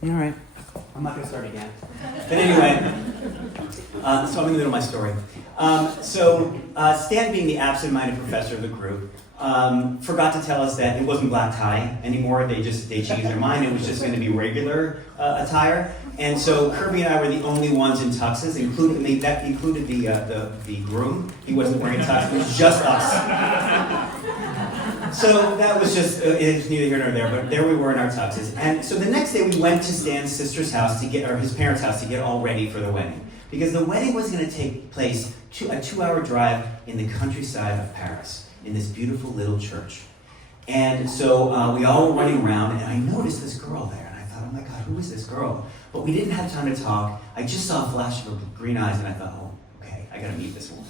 All right. I'm not going to start again. But anyway, so I'm in the middle of my story. Stan, being the absent-minded professor of the group, forgot to tell us that it wasn't black tie anymore. They changed their mind. It was just going to be regular attire. And so Kirby and I were the only ones in tuxes, that included the groom. He wasn't wearing tux. It was just us. So that was just, it's neither here nor there, but there we were in our tuxes. And so the next day we went to Stan's sister's house his parents' house to get all ready for the wedding. Because the wedding was going to take place a 2-hour drive in the countryside of Paris, in this beautiful little church. And so we all were running around, and I noticed this girl there, and I thought, oh my God, who is this girl? But we didn't have time to talk. I just saw a flash of her green eyes, and I thought, oh, okay, I gotta meet this woman.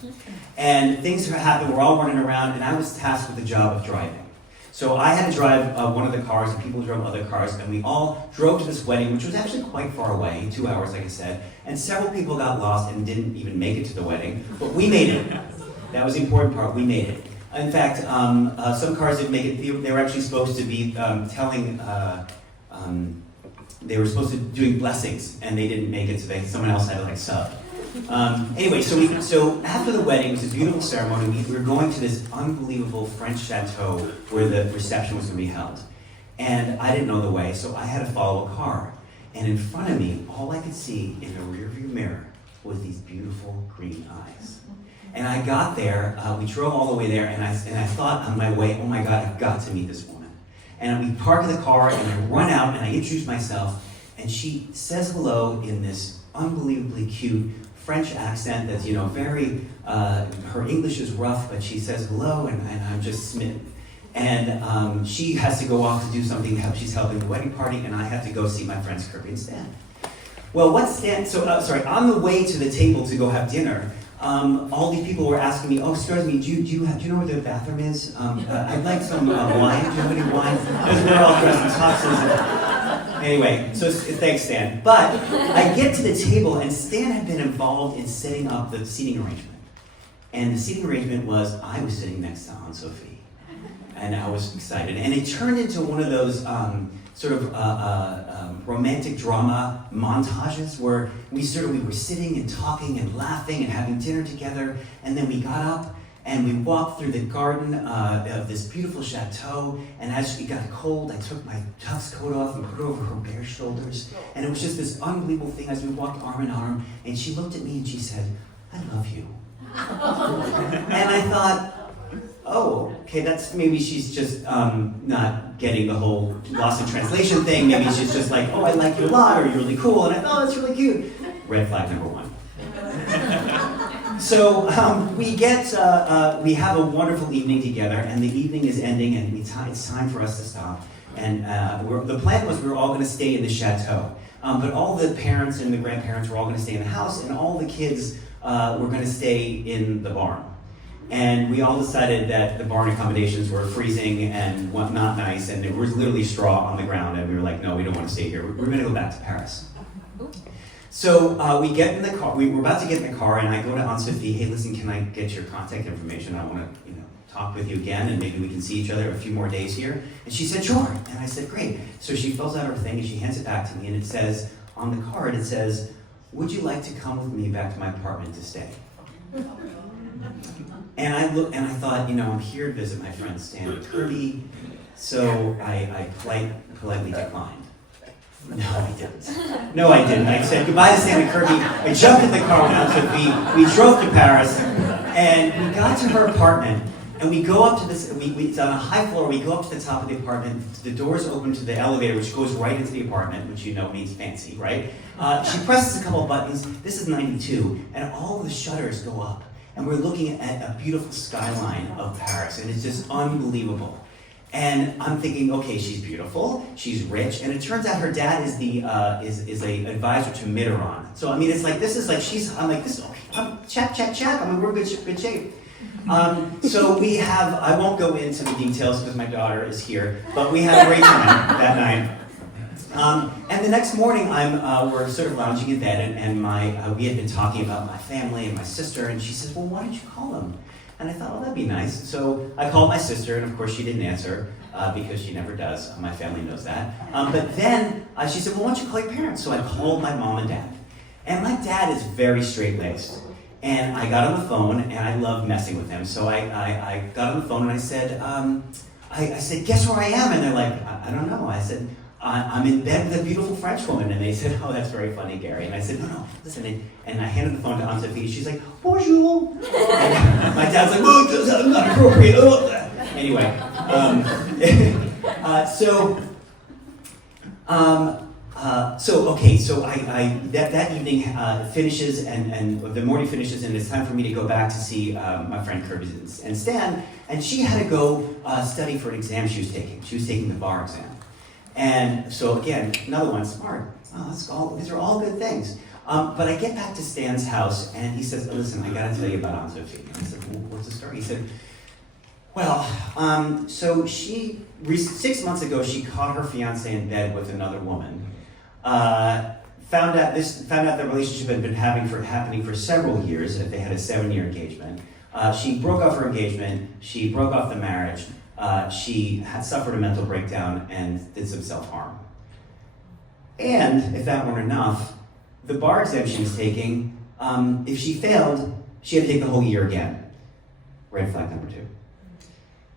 And things happened, we're all running around, and I was tasked with the job of driving. So I had to drive one of the cars, and people drove other cars, and we all drove to this wedding, which was actually quite far away, 2 hours, like I said, and several people got lost and didn't even make it to the wedding, but we made it. That was the important part, we made it. In fact, some cars didn't make it. They were actually supposed to be they were supposed to be doing blessings, and they didn't make it, so someone else had to sub. Anyway, so after the wedding, it was a beautiful ceremony. We were going to this unbelievable French chateau where the reception was going to be held. And I didn't know the way, so I had to follow a car. And in front of me, all I could see in the rearview mirror was these beautiful green eyes. And I got there, we drove all the way there, and I thought on my way, oh my God, I've got to meet this woman. And we park the car, and I run out, and I introduce myself, and she says hello in this unbelievably cute French accent that's, very, her English is rough, but she says hello, and I'm just smitten. And she has to go off to do something, she's helping the wedding party, and I have to go see my friends Kirby and Stan. Well, on the way to the table to go have dinner, all these people were asking me, oh, excuse me, do you know where the bathroom is? I'd like some wine. Do you have any wine? Because we're all dressed in tuxes. Anyway, so thanks, Stan. But I get to the table, and Stan had been involved in setting up the seating arrangement. And the seating arrangement was, I was sitting next to Anne-Sophie. And I was excited. And it turned into one of those romantic drama montages where we were sitting and talking and laughing and having dinner together, and then we got up and we walked through the garden of this beautiful chateau, and as it got cold, I took my tux coat off and put it over her bare shoulders, and it was just this unbelievable thing as we walked arm in arm, and she looked at me and she said, I love you. And I thought, oh, okay, that's maybe she's just not getting the whole lost in translation thing. Maybe she's just like, oh, I like you a lot, or you're really cool, and I thought, oh, that's really cute. Red flag number one. So we have a wonderful evening together, and the evening is ending, and it's time for us to stop. And the plan was we were all going to stay in the chateau, but all the parents and the grandparents were all going to stay in the house, and all the kids were going to stay in the barn. And we all decided that the barn accommodations were freezing and not nice, and there was literally straw on the ground, and we were like, no, we don't want to stay here. We're going to go back to Paris. So we get in the car. We were about to get in the car, and I go to Anne-Sophie, hey, listen, can I get your contact information? I want to talk with you again, and maybe we can see each other a few more days here. And she said, sure. And I said, great. So she fills out her thing, and she hands it back to me, and it says, on the card, it says, would you like to come with me back to my apartment to stay? And I looked and I thought, I'm here to visit my friend Stan and Kirby, so I politely declined. No, I didn't. I said goodbye to Stan and Kirby. I jumped in the car with Anne-Sophie. We drove to Paris, and we got to her apartment, and we go up to this, it's on a high floor, we go up to the top of the apartment, the doors open to the elevator, which goes right into the apartment, which means fancy, right? She presses a couple of buttons, this is 92, and all the shutters go up. And we're looking at a beautiful skyline of Paris, and it's just unbelievable. And I'm thinking, okay, she's beautiful, she's rich, and it turns out her dad is is a advisor to Mitterrand. So it's like check. We're good shape. So we have, I won't go into the details because my daughter is here, but we had a great time that night. And the next morning, we're sort of lounging in bed, and we had been talking about my family and my sister, and she says, well, why don't you call him? And I thought, well, that'd be nice. So I called my sister, and of course she didn't answer, because she never does. My family knows that. But then she said, well, why don't you call your parents? So I called my mom and dad. And my dad is very straight-laced. And I got on the phone, and I love messing with him. So I got on the phone, and I said, I said, guess where I am? And they're like, I don't know. I said, I'm in bed with a beautiful French woman. And they said, oh, that's very funny, Gary. And I said, no, listen. And I handed the phone to Aunt Sophie. She's like, bonjour. And my dad's like, oh, that's not appropriate. Anyway, so that evening finishes, and the morning finishes, and it's time for me to go back to see my friend Kirby and Stan. And she had to go study for an exam she was taking. She was taking the bar exam. And so again, another one, smart. Oh, these are all good things. But I get back to Stan's house, and he says, listen, I gotta tell you about Aunt Sophie. And I said, well, what's the story? He said, well, so 6 months ago, she caught her fiance in bed with another woman. Found out the relationship had been happening for several years. They had a 7-year engagement. She broke off her engagement. She broke off the marriage. She had suffered a mental breakdown and did some self-harm. And if that weren't enough, the bar exam she was taking, if she failed, she had to take the whole year again. Red flag number 2.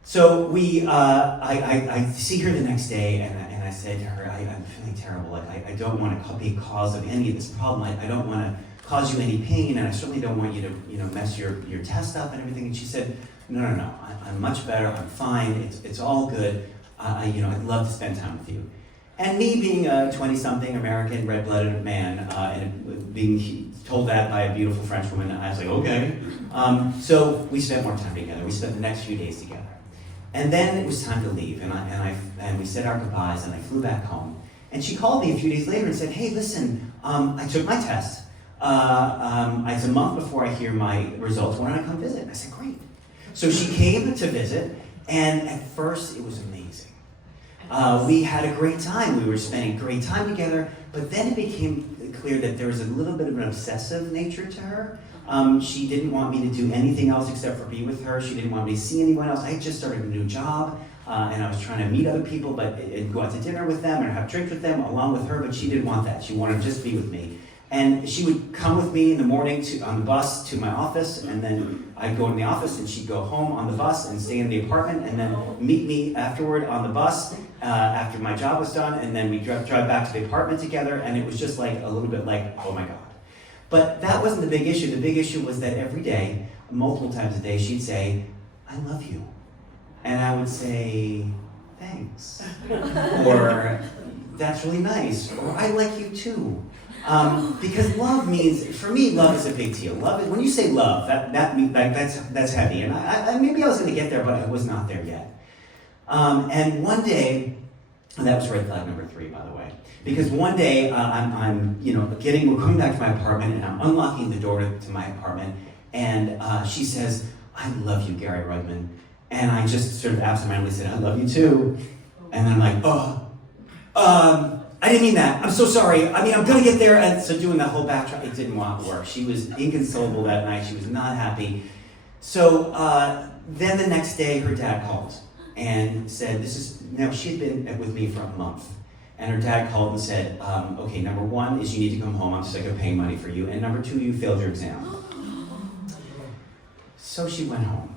So I see her the next day, and I said to her, I'm feeling terrible. Like I don't want to be a cause of any of this problem. I don't want to cause you any pain, and I certainly don't want you to mess your test up and everything. And she said, no, I'm much better. I'm fine. It's all good. I'd love to spend time with you. And me being a 20-something American red-blooded man, and being told that by a beautiful French woman, I was like, okay. So we spent more time together. We spent the next few days together. And then it was time to leave, and we said our goodbyes, and I flew back home. And she called me a few days later and said, hey, listen, I took my test. It's a month before I hear my results. Why don't I come visit? And I said, great. So she came to visit, and at first it was amazing. We had a great time. We were spending great time together, but then it became clear that there was a little bit of an obsessive nature to her. She didn't want me to do anything else except for be with her. She didn't want me to see anyone else. I had just started a new job, and I was trying to meet other people, and go out to dinner with them and have drinks with them along with her, but she didn't want that. She wanted to just be with me. And she would come with me in the morning on the bus to my office, and then I'd go in the office, and she'd go home on the bus and stay in the apartment, and then meet me afterward on the bus after my job was done, and then we'd drive back to the apartment together, and it was just like a little bit like, oh my God. But that wasn't the big issue. The big issue was that every day, multiple times a day, she'd say, I love you. And I would say, thanks. Or, that's really nice. Or, I like you too. Because love means, for me, love is a big deal. Love is, when you say love, that's heavy. And I maybe I was going to get there, but I was not there yet. And one day, and that was red flag number 3, by the way. Because one day, we're coming back to my apartment, and I'm unlocking the door to my apartment, and she says, I love you, Gary Rudman. And I just sort of absentmindedly said, I love you too. And then I'm like, I didn't mean that. I'm so sorry. I mean, I'm going to get there. And so doing that whole backtrack, it didn't work. She was inconsolable that night. She was not happy. So then the next day, her dad called and said, she had been with me for a month. And her dad called and said, okay, number 1 is you need to come home. I'm sick of paying money for you. And number 2, you failed your exam. So she went home.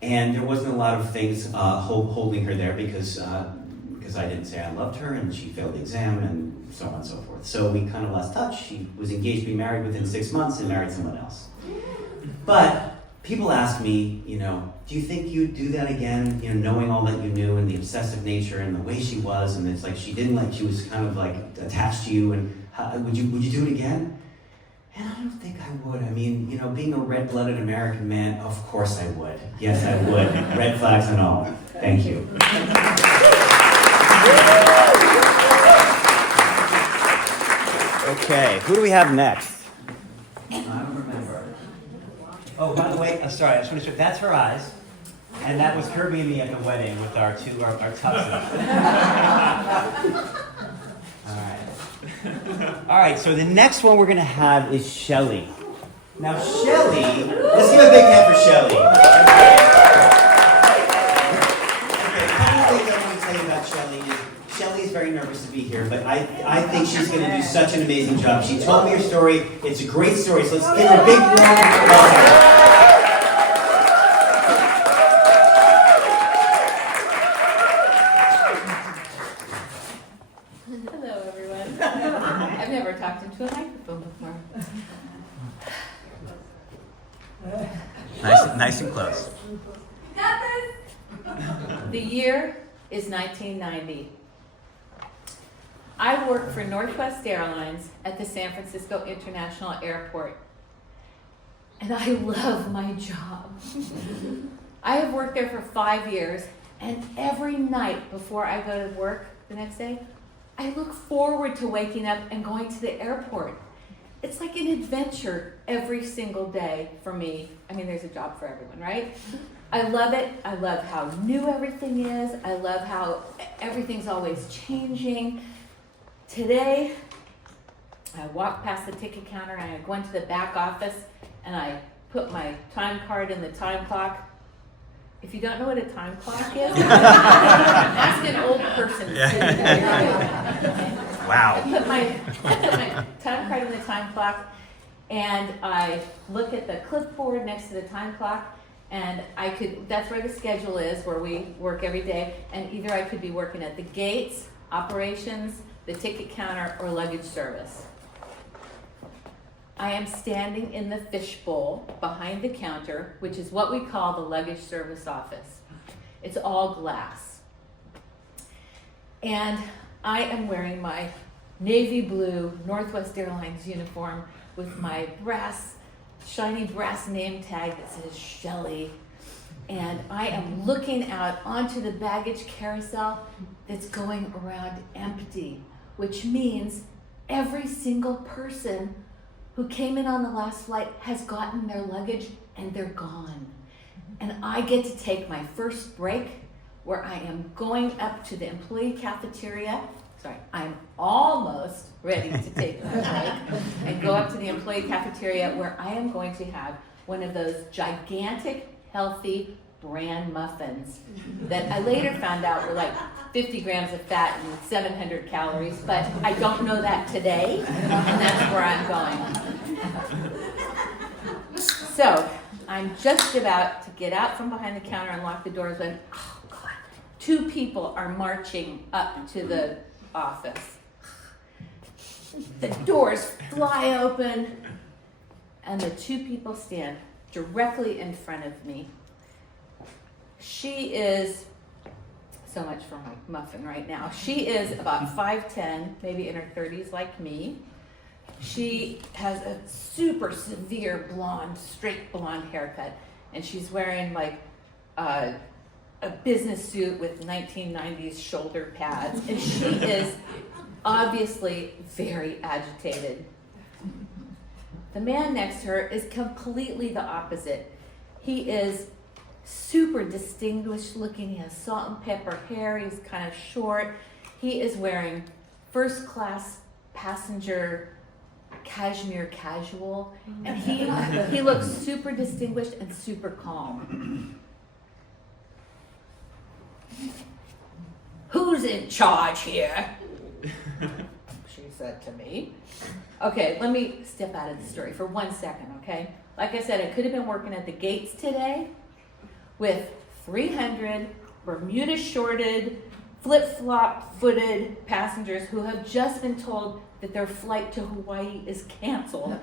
And there wasn't a lot of things holding her there because I didn't say I loved her, and she failed the exam, and so on and so forth. So we kind of lost touch. She was engaged to be married within 6 months and married someone else. But people ask me, do you think you'd do that again, knowing all that you knew and the obsessive nature and the way she was, and it's like she was kind of like attached to you, and would you do it again? And I don't think I would. I mean, being a red-blooded American man, of course I would. Yes, I would. Red flags and all. Thank you. Okay, who do we have next? I don't remember. Oh, by the way, I'm sorry, I just want to show, that's her eyes. And that was Kirby and me at the wedding with our tuxes. All right, so the next one we're going to have is Shelley. Now, Shelley, let's give a big hand for Shelley. Okay, a couple things I want to tell you about Shelley is Shelley is very nervous to be here, but I think she's going to do such an amazing job. She told me her story. It's a great story, so let's give her a big warm welcome. Hello, everyone. I've never talked into a microphone before. Nice and close. The year is 1990. I work for Northwest Airlines at the San Francisco International Airport, and I love my job. I have worked there for 5 years, and every night before I go to work the next day, I look forward to waking up and going to the airport. It's like an adventure every single day for me. I mean, there's a job for everyone, right? I love it. I love how new everything is. I love how everything's always changing. Today, I walked past the ticket counter and I went to the back office and I put my time card in the time clock. If you don't know what a time clock is, ask an old person. Wow. I put my time card in the time clock, and I look at the clipboard next to the time clock, and that's where the schedule is, where we work every day, and either I could be working at the gates, operations, the ticket counter, or luggage service. I am standing in the fishbowl behind the counter, which is what we call the luggage service office. It's all glass. And I am wearing my navy blue Northwest Airlines uniform with my shiny brass name tag that says Shelley. And I am looking out onto the baggage carousel that's going around empty, which means every single person who came in on the last flight has gotten their luggage and they're gone. And I get to take my first break where I am going up to the employee cafeteria. Sorry, I'm almost ready to take my break and go up to the employee cafeteria where I am going to have one of those gigantic, healthy bran muffins that I later found out were like 50 grams of fat and 700 calories, but I don't know that today, and that's where I'm going. So, I'm just about to get out from behind the counter and lock the doors when, oh God, 2 people are marching up to the office. The doors fly open, and the 2 people stand directly in front of me. She is, so much for my muffin right now. She is about 5'10", maybe in her 30s like me. She has a super severe straight blonde haircut, and she's wearing like a business suit with 1990s shoulder pads, and she is obviously very agitated. The man next to her is completely the opposite. He is super distinguished looking. He has salt and pepper hair. He's kind of short. He is wearing first class passenger cashmere casual, and he looks super distinguished and super calm. Who's in charge here? She said to me. Okay, let me step out of the story for 1 second, okay? Like I said, I could have been working at the gates today with 300 Bermuda shorted, flip-flop footed passengers who have just been told that their flight to Hawaii is canceled.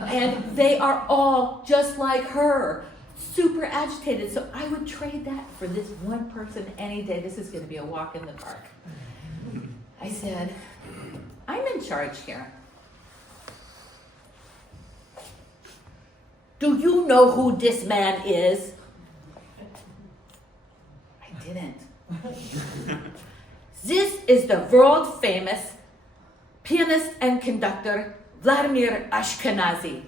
And they are all just like her, super agitated. So I would trade that for this one person any day. This is going to be a walk in the park. I said, I'm in charge here. Do you know who this man is? I didn't. This is the world famous pianist and conductor Vladimir Ashkenazy.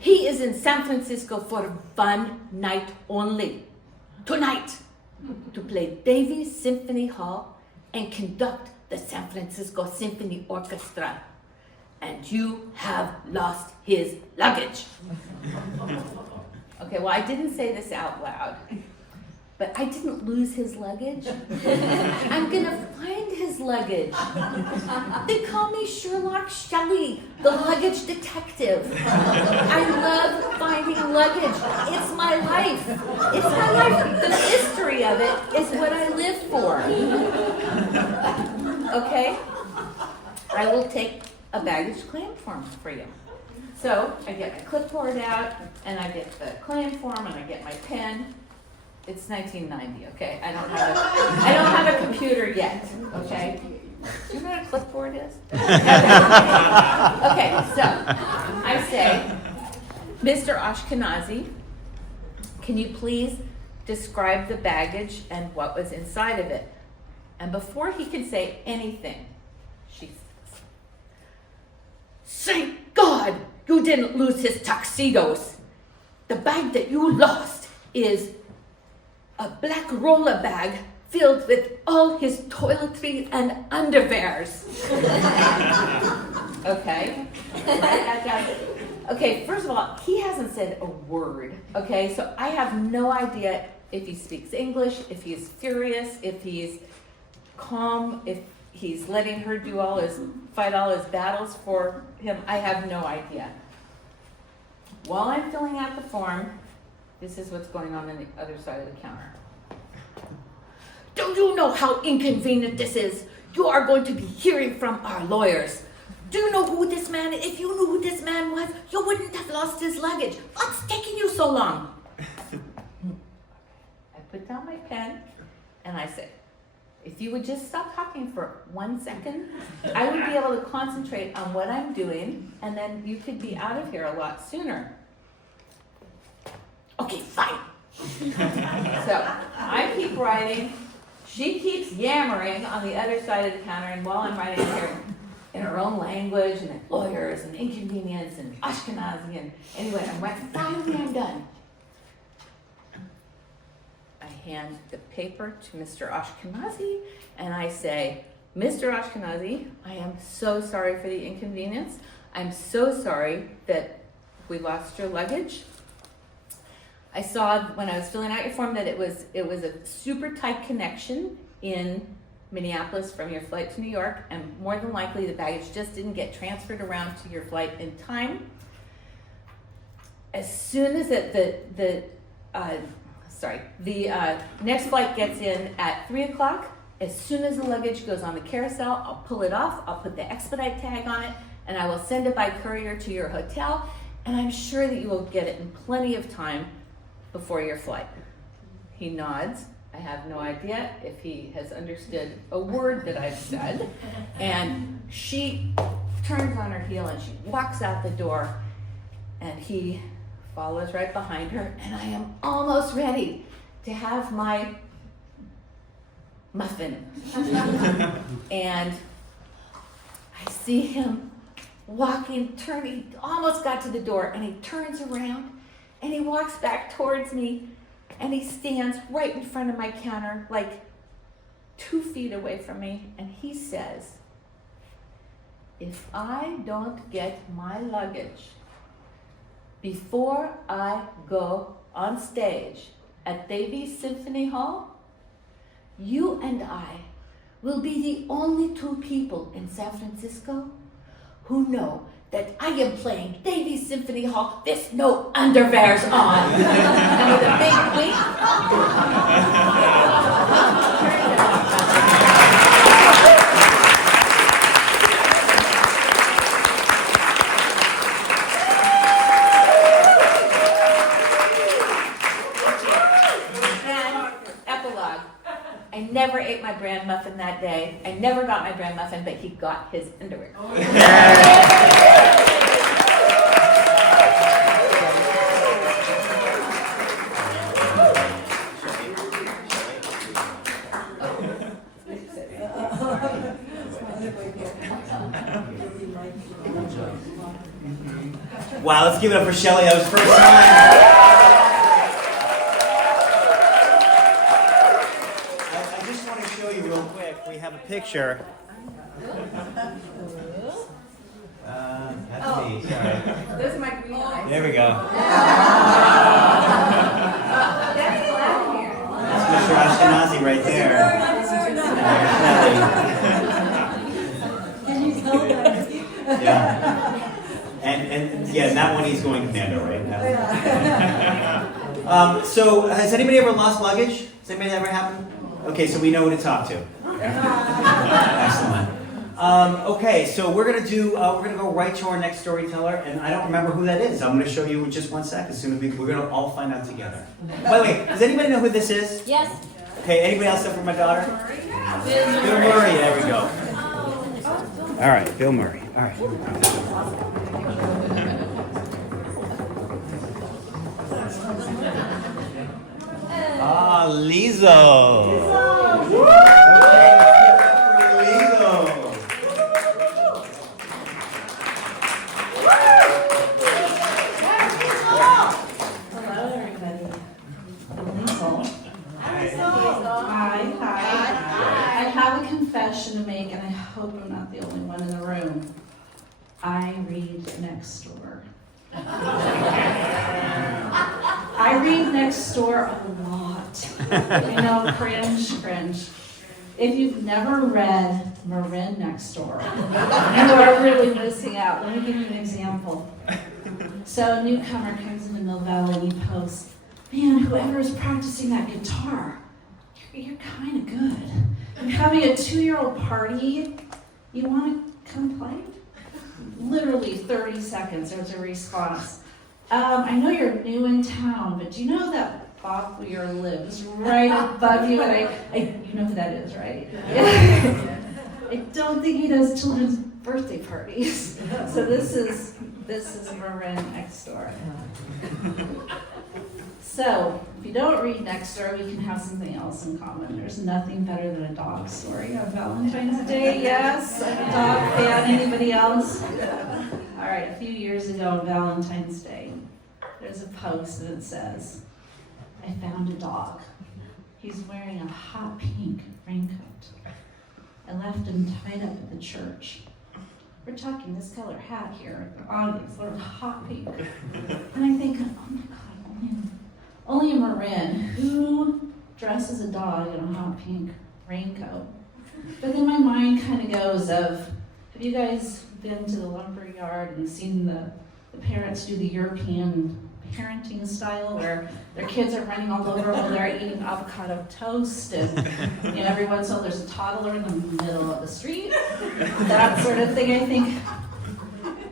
He is in San Francisco for 1 night only. Tonight, to play Davies Symphony Hall and conduct the San Francisco Symphony Orchestra. and you have lost his luggage. Okay, well, I didn't say this out loud, but I didn't lose his luggage. I'm gonna find his luggage. They call me Sherlock Shelley, the luggage detective. I love finding luggage. It's my life. It's my life. The mystery of it is what I live for. Okay? I will take a baggage claim form for you. So I get my clipboard out, and I get the claim form, and I get my pen. It's 1990, okay? I don't have a computer yet, okay? Do you know what a clipboard is? Okay, so I say, Mr. Ashkenazi, can you please describe the baggage and what was inside of it? And before he can say anything, she says, thank God you didn't lose his tuxedos. The bag that you lost is a black roller bag filled with all his toiletries and underwears. Okay. Write that down. Okay, first of all, he hasn't said a word. Okay, so I have no idea if he speaks English, if he's furious, if he's calm, if he's letting her fight all his battles for him. I have no idea. While I'm filling out the form, this is what's going on the other side of the counter. Do you know how inconvenient this is? You are going to be hearing from our lawyers. Do you know who this man is? If you knew who this man was, you wouldn't have lost his luggage. What's taking you so long? I put down my pen and I say, if you would just stop talking for 1 second, I would be able to concentrate on what I'm doing, and then you could be out of here a lot sooner. Okay, fine. So I keep writing. She keeps yammering on the other side of the counter, and while I'm writing here in her own language, and lawyers, and inconvenience, and Ashkenazi, and anyway, I'm writing. Finally, I'm done. I hand the paper to Mr. Ashkenazi, and I say, Mr. Ashkenazi, I am so sorry for the inconvenience. I'm so sorry that we lost your luggage. I saw when I was filling out your form that it was a super tight connection in Minneapolis from your flight to New York, and more than likely the baggage just didn't get transferred around to your flight in time. As soon as the next flight gets in at 3 o'clock, as soon as the luggage goes on the carousel, I'll pull it off, I'll put the expedite tag on it, and I will send it by courier to your hotel, and I'm sure that you will get it in plenty of time before your flight. He nods. I have no idea if he has understood a word that I've said. And she turns on her heel and she walks out the door, and he follows right behind her, and I am almost ready to have my muffin. And I see him walking, turning, almost got to the door, and he turns around and he walks back towards me, and he stands right in front of my counter, like 2 feet away from me, and he says, if I don't get my luggage before I go on stage at Davies Symphony Hall, you and I will be the only 2 people in San Francisco who know that I am playing Davies Symphony Hall with no underwears on. And with a big wink. And epilogue. I never ate my bran muffin that day. I never got my bran muffin, but he got his underwear. Wow, let's give it up for Shelley. That was first time. I just want to show you real quick. We have a picture. see. Sorry. Those are my green eyes. There we go. That's loud here. That's Mr. Ashkenazi right there. Can you tell that? Yeah. And yeah, in that one he's going commando, right? So has anybody ever lost luggage? Has anybody ever happened? Okay, so we know who to talk to. Excellent. Okay, so we're gonna go right to our next storyteller, and I don't remember who that is. I'm gonna show you in just 1 sec. As soon as we're gonna all find out together. By the way, does anybody know who this is? Yes. Okay, anybody else except for my daughter? Bill Murray. There we go. All right, Bill Murray. All right. Ah, Lizzo. Okay, Lizzo. Hello, everybody. Hi. I have a confession to make, and I hope I'm not the only one in the room. I read next door. I read next door a lot. You know, cringe. If you've never read Marin Next Door, you are really missing out. Let me give you an example. So a newcomer comes into Mill Valley and he posts, man, whoever is practicing that guitar, you're kind of good. I'm having a 2-year-old party. You want to come play? Literally 30 seconds, there's a response. I know you're new in town, but do you know that Bob Weir lives right above you? And you know who that is, right? I don't think he does children's birthday parties. So this is Marin Next Door. So if you don't read Next Door, we can have something else in common. There's nothing better than a dog story on Valentine's Day. Yes, I'm a dog fan. Anybody else? All right, a few years ago on Valentine's Day, there's a post and it says, I found a dog. He's wearing a hot pink raincoat. I left him tied up at the church. We're talking this color hat here, on it's sort of hot pink. And I think, oh my God, only a Marin who dresses a dog in a hot pink raincoat. But then my mind kind of goes of, have you guys been to the lumber yard and seen the parents do the European parenting style where their kids are running all over while they're eating avocado toast, and every once in a while there's a toddler in the middle of the street, that sort of thing. I think,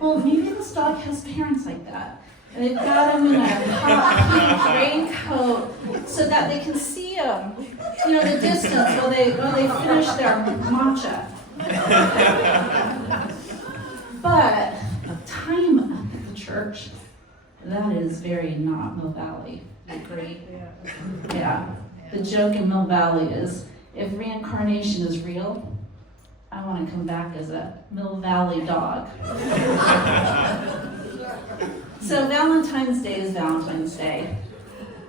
well, maybe this dog has parents like that, and they've got him in a hot pink raincoat so that they can see him, the distance while they finish their matcha. But time at the church, that is very not Mill Valley. Agree? Yeah. The joke in Mill Valley is, if reincarnation is real, I want to come back as a Mill Valley dog. So Valentine's Day is Valentine's Day.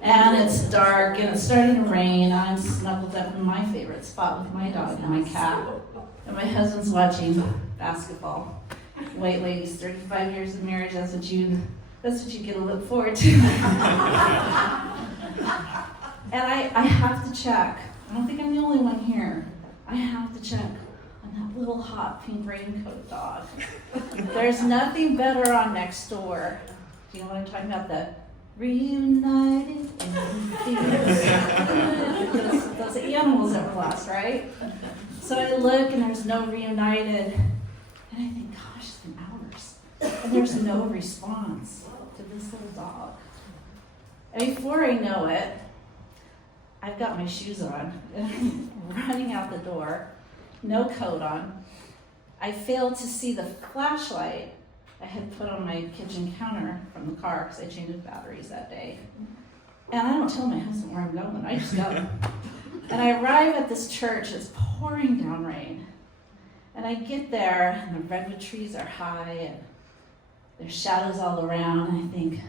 And it's dark and it's starting to rain. I'm snuggled up in my favorite spot with my dog and my cat. And my husband's watching basketball. Wait, ladies, 35 years of marriage, that's what you get to look forward to. And I have to check. I don't think I'm the only one here. I have to check on that little hot pink raincoat dog. There's nothing better on Next Door. Do you know what I'm talking about? The reunited and those animals that were lost, right? So I look and there's no reunited. And I think, gosh, it's been hours. And there's no response to this little dog. And before I know it, I've got my shoes on and I'm running out the door, no coat on. I failed to see the flashlight I had put on my kitchen counter from the car because I changed batteries that day. And I don't tell my husband where I'm going, I just go. And I arrive at this church, it's pouring down rain. And I get there, and the redwood trees are high, and there's shadows all around, and I think,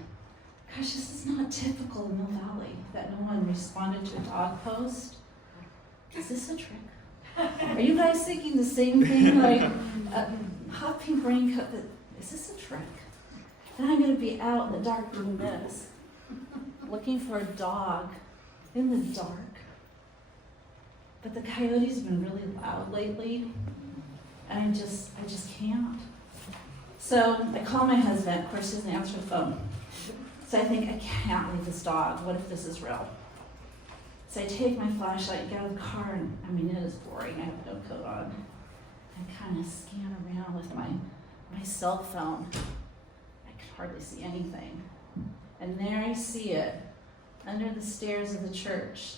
gosh, this is not typical in Mill Valley, that no one responded to a dog post. Is this a trick? Are you guys thinking the same thing? Like, a hot pink raincoat, is this a trick? And I'm going to be out in the dark doing this, looking for a dog in the dark. But the coyotes have been really loud lately, and I just can't. So I call my husband. Of course, he doesn't answer the phone. So I think, I can't leave this dog. What if this is real? So I take my flashlight and get out of the car, and I mean, it is boring. I have no coat on. I kind of scan around with my cell phone. I can hardly see anything. And there I see it, under the stairs of the church,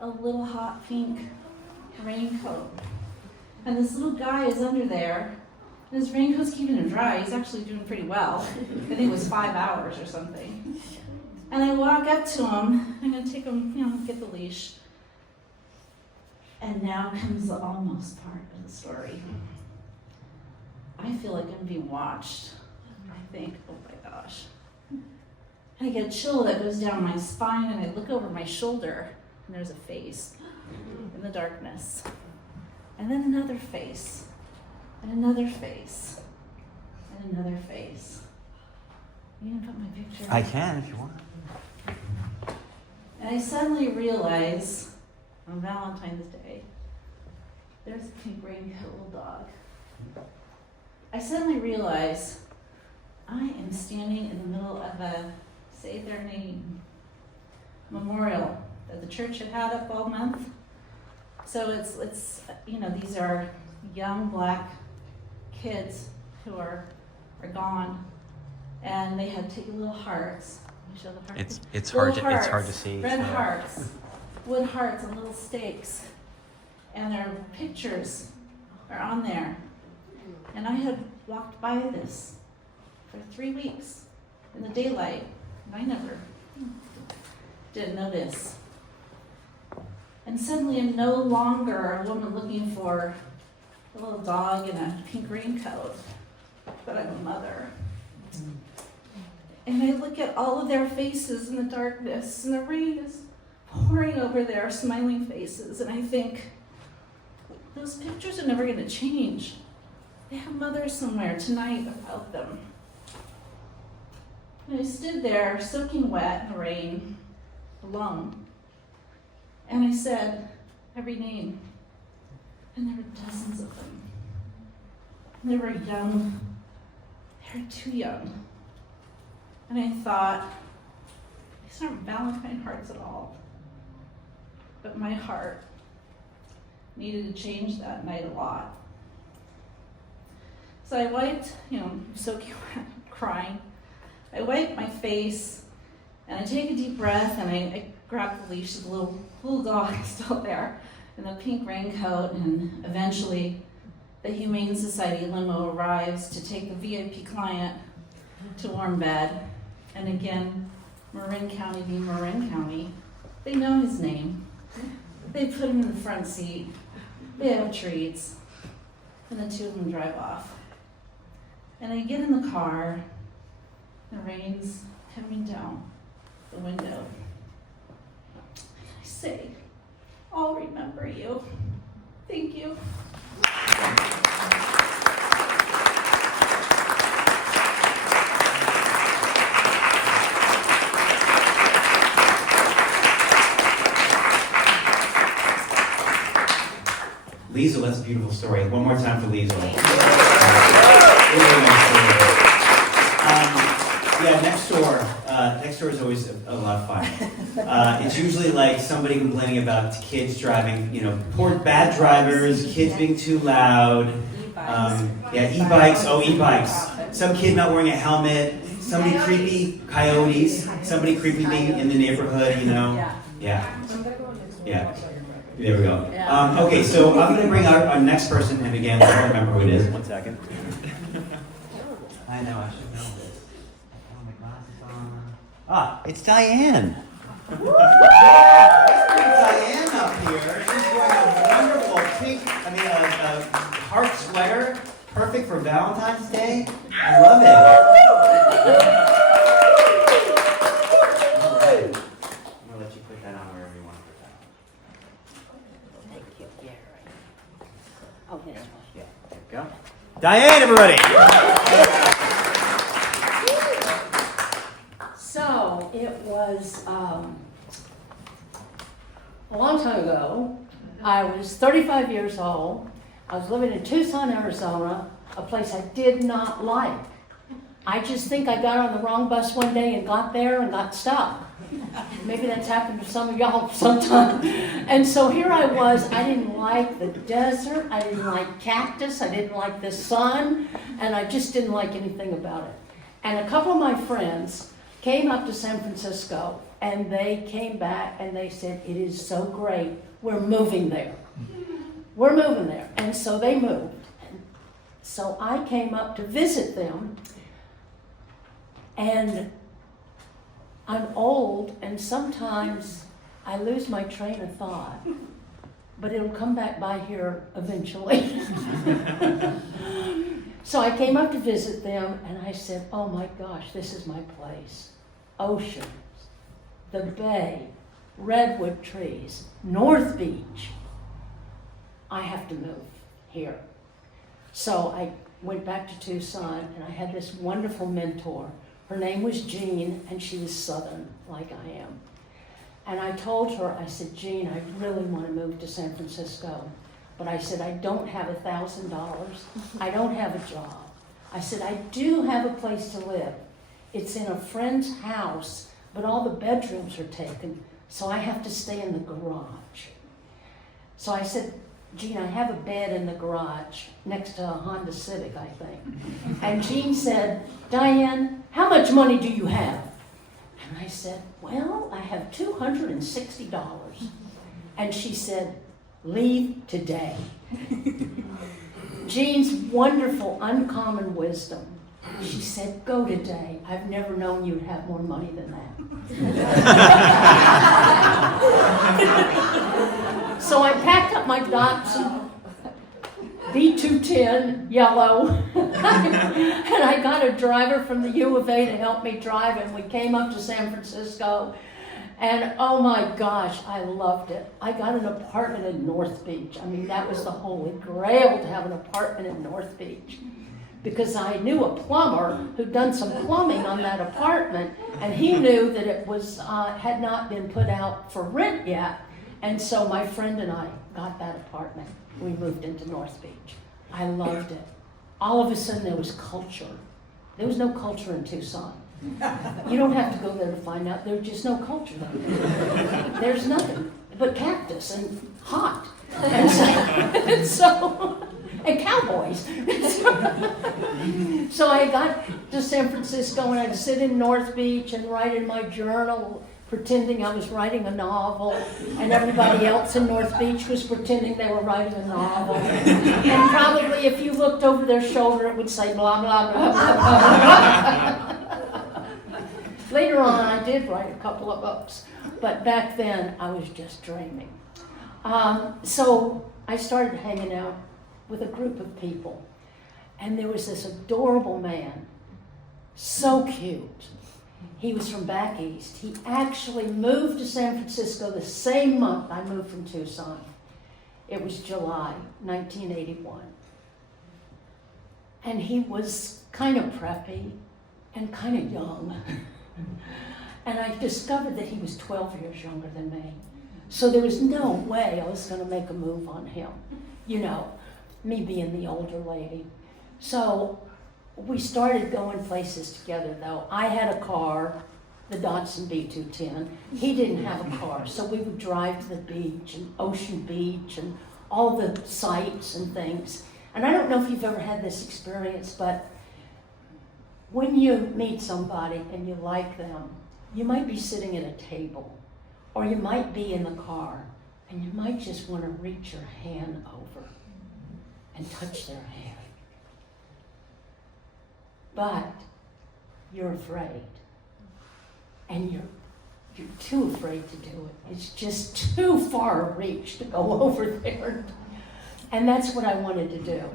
a little hot pink raincoat. And this little guy is under there, and his raincoat's keeping him dry. He's actually doing pretty well. I think it was 5 hours or something. And I walk up to him. I'm going to take him, get the leash. And now comes the almost part of the story. I feel like I'm being watched. I think, oh my gosh. And I get a chill that goes down my spine, and I look over my shoulder, and there's a face in the darkness. And then another face, and another face, and another face. You can put my picture. I can if you want. And I suddenly realize, on Valentine's Day, there's a pink raincoat little dog. I suddenly realize I am standing in the middle of a say their name memorial that the church had up all month. So it's these are young black kids who are gone, and they had taken little hearts. You show the hearts. It's Little hard to see. Red hearts, wood hearts on little stakes, and their pictures are on there. And I had walked by this for 3 weeks in the daylight, and I never didn't notice. And suddenly I'm no longer a woman looking for a little dog in a pink raincoat, but I'm a mother. And I look at all of their faces in the darkness, and the rain is pouring over their smiling faces, and I think, those pictures are never going to change. They have mothers somewhere tonight without them. And I stood there, soaking wet in the rain, alone. And I said every name. And there were dozens of them. And they were young. They were too young. And I thought, these aren't Valentine hearts at all. But my heart needed to change that night a lot. So I wiped, soaking wet, crying. I wiped my face, and I take a deep breath, and I grab the leash of the little dog still there in the pink raincoat, and eventually the Humane Society limo arrives to take the VIP client to warm bed. And again, Marin County being Marin County, they know his name. They put him in the front seat. They have treats, and the two of them drive off. And I get in the car, the rain's coming down the window. I say, I'll remember you. Thank you. Liesl, that's a beautiful story. One more time for Liesl. Next door is always a lot of fun. It's usually like somebody complaining about kids driving, poor bad drivers, kids being too loud. E-bikes. Oh, e-bikes. Some kid not wearing a helmet. Somebody creepy coyotes. Somebody creepy being in the neighborhood. Yeah. There we go. Okay, so I'm going to bring our next person, and again, I don't remember who it is. 1 second. I know, I should know this. I have my glasses on. It's Diane. Let's bring Diane up here. She's wearing a wonderful pink, a heart sweater, perfect for Valentine's Day. I love it. Go. Diane, everybody! A long time ago, I was 35 years old. I was living in Tucson, Arizona, a place I did not like. I just think I got on the wrong bus one day and got there and got stuck. Maybe that's happened to some of y'all sometime. And so here I was, I didn't like the desert, I didn't like cactus, I didn't like the sun, and I just didn't like anything about it. And a couple of my friends came up to San Francisco, and they came back and they said, it is so great, we're moving there. We're moving there. And so they moved. And so I came up to visit them, and I'm old, and sometimes I lose my train of thought, but it'll come back by here eventually. So I came up to visit them, and I said, oh my gosh, this is my place. Oceans, the bay, redwood trees, North Beach. I have to move here. So I went back to Tucson, and I had this wonderful mentor. Her name was Jean, and she was Southern, like I am. And I told her, I said, Jean, I really want to move to San Francisco. But I said, I don't have $1,000. I don't have a job. I said, I do have a place to live. It's in a friend's house, but all the bedrooms are taken, so I have to stay in the garage. So I said, Jean, I have a bed in the garage next to a Honda Civic, I think. And Jean said, Diane, how much money do you have? And I said, well, I have $260. And she said, leave today. Jean's wonderful, uncommon wisdom. She said, go today. I've never known you'd have more money than that. So I packed up my Datsun B210 yellow, and I got a driver from the U of A to help me drive, and we came up to San Francisco, and oh my gosh, I loved it. I got an apartment in North Beach. I mean, that was the holy grail, to have an apartment in North Beach, because I knew a plumber who'd done some plumbing on that apartment, and he knew that it was had not been put out for rent yet. And so my friend and I got that apartment. We moved into North Beach. I loved it. All of a sudden there was culture. There was no culture in Tucson. You don't have to go there to find out. There's just no culture there. There's nothing but cactus and hot. And cowboys. So I got to San Francisco, and I'd sit in North Beach and write in my journal, pretending I was writing a novel, and everybody else in North Beach was pretending they were writing a novel. And probably if you looked over their shoulder, it would say blah, blah, blah, blah, blah. Later on, I did write a couple of books, but back then, I was just dreaming. So I started hanging out with a group of people, and there was this adorable man, so cute. He was from back east. He actually moved to San Francisco the same month I moved from Tucson. It was July 1981. And he was kind of preppy and kind of young. And I discovered that he was 12 years younger than me. So there was no way I was going to make a move on him, you know, me being the older lady. So we started going places together, though. I had a car, the Datsun B210. He didn't have a car, so we would drive to the beach and Ocean Beach and all the sights and things. And I don't know if you've ever had this experience, but when you meet somebody and you like them, you might be sitting at a table, or you might be in the car, and you might just want to reach your hand over and touch their hand. But you're afraid, and you're too afraid to do it. It's just too far a reach to go over there. And that's what I wanted to do.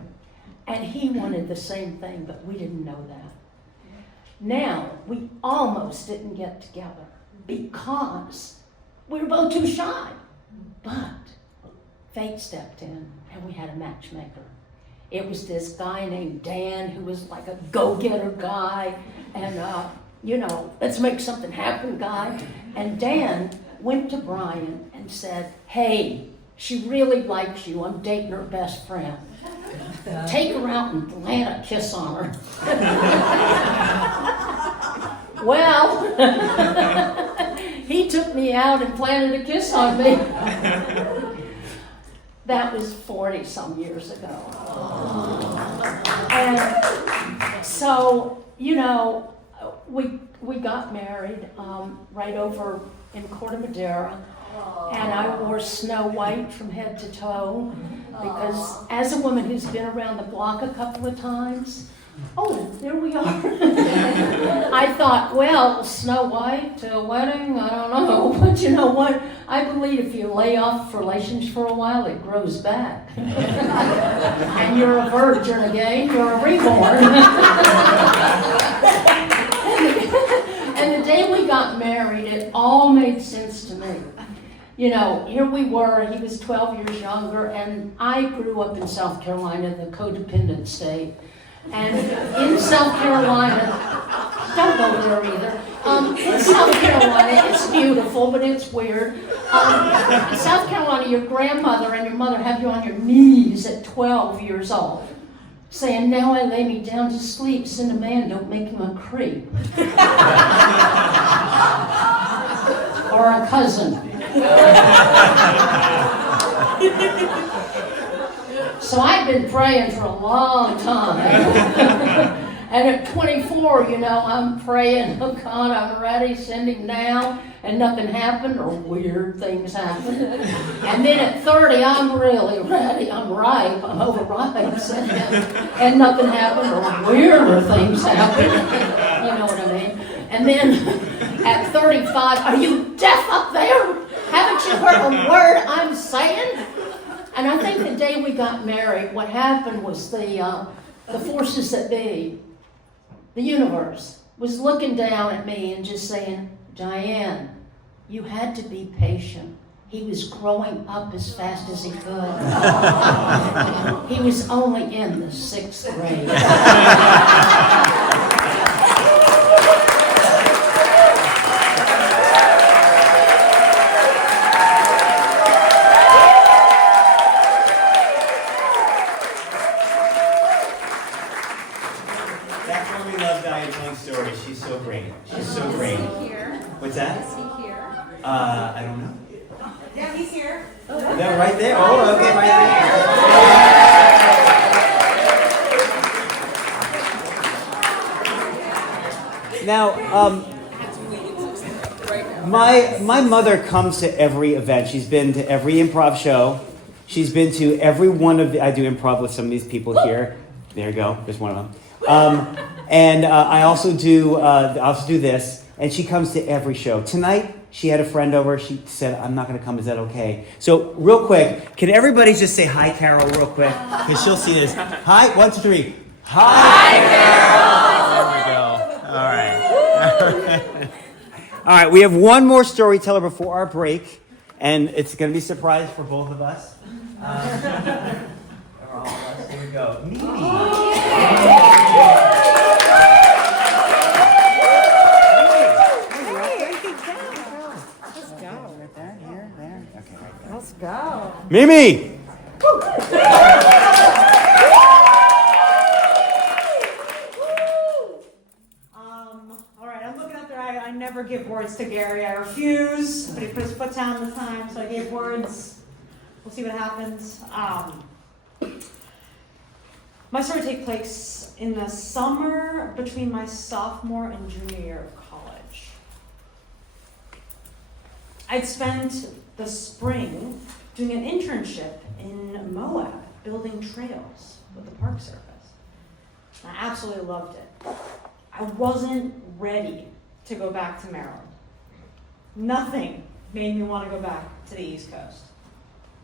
And he wanted the same thing, but we didn't know that. Now, we almost didn't get together because we were both too shy. But fate stepped in, and we had a matchmaker. It was this guy named Dan, who was like a go-getter guy, and you know, let's make something happen guy. And Dan went to Brian and said, hey, she really likes you. I'm dating her best friend. Take her out and plant a kiss on her. Well, he took me out and planted a kiss on me. That was 40-some years ago. And so, you know, we got married right over in Corte Madera, and I wore Snow White from head to toe because as a woman who's been around the block a couple of times, oh, there we are. I thought, well, Snow White to a wedding, I don't know. But you know what? I believe if you lay off relations for a while, it grows back. And you're a virgin again, you're a reborn. And the day we got married, it all made sense to me. You know, here we were, he was 12 years younger, and I grew up in South Carolina, the codependent state. And in South Carolina, don't go there either. In South Carolina, it's beautiful, but it's weird. In South Carolina, your grandmother and your mother have you on your knees at 12 years old, saying, now I lay me down to sleep, send a man, don't make him a creep. Or a cousin. So I've been praying for a long time. And at 24, you know, I'm praying, oh God, I'm ready, send him now, and nothing happened, or weird things happened. And then at 30, I'm really ready, I'm ripe, I'm overripe, and nothing happened, or weirder things happened. You know what I mean? And then at 35, are you deaf up there? Haven't you heard a word I'm saying? And I think the day we got married, what happened was the forces that be, the universe, was looking down at me and just saying, Diane, you had to be patient. He was growing up as fast as he could. He was only in the 6th grade. She's so great. She's so great. What's that? Is he here? I don't know. Yeah, he's here. No, right there. Oh, okay, right there. Now, my mother comes to every event. She's been to every improv show. She's been to every one of the, I do improv with some of these people here. There you go. There's one of them. And I also do this, and she comes to every show. Tonight, she had a friend over. She said, I'm not going to come. Is that okay? So real quick, can everybody just say hi, Carol, real quick? Because she'll see this. Hi, 1, 2, 3. Hi, Carol! There we go. All right. All right, we have one more storyteller before our break, and it's going to be a surprise for both of us. Here we go. Mimi. Let's go. Mimi! All right, I'm looking up there. I never give words to Gary. I refuse, but he put his foot down this time, so I gave words. We'll see what happens. My story takes place in the summer between my sophomore and junior year of college. I'd spent the spring doing an internship in Moab, building trails with the Park Service. And I absolutely loved it. I wasn't ready to go back to Maryland. Nothing made me want to go back to the East Coast.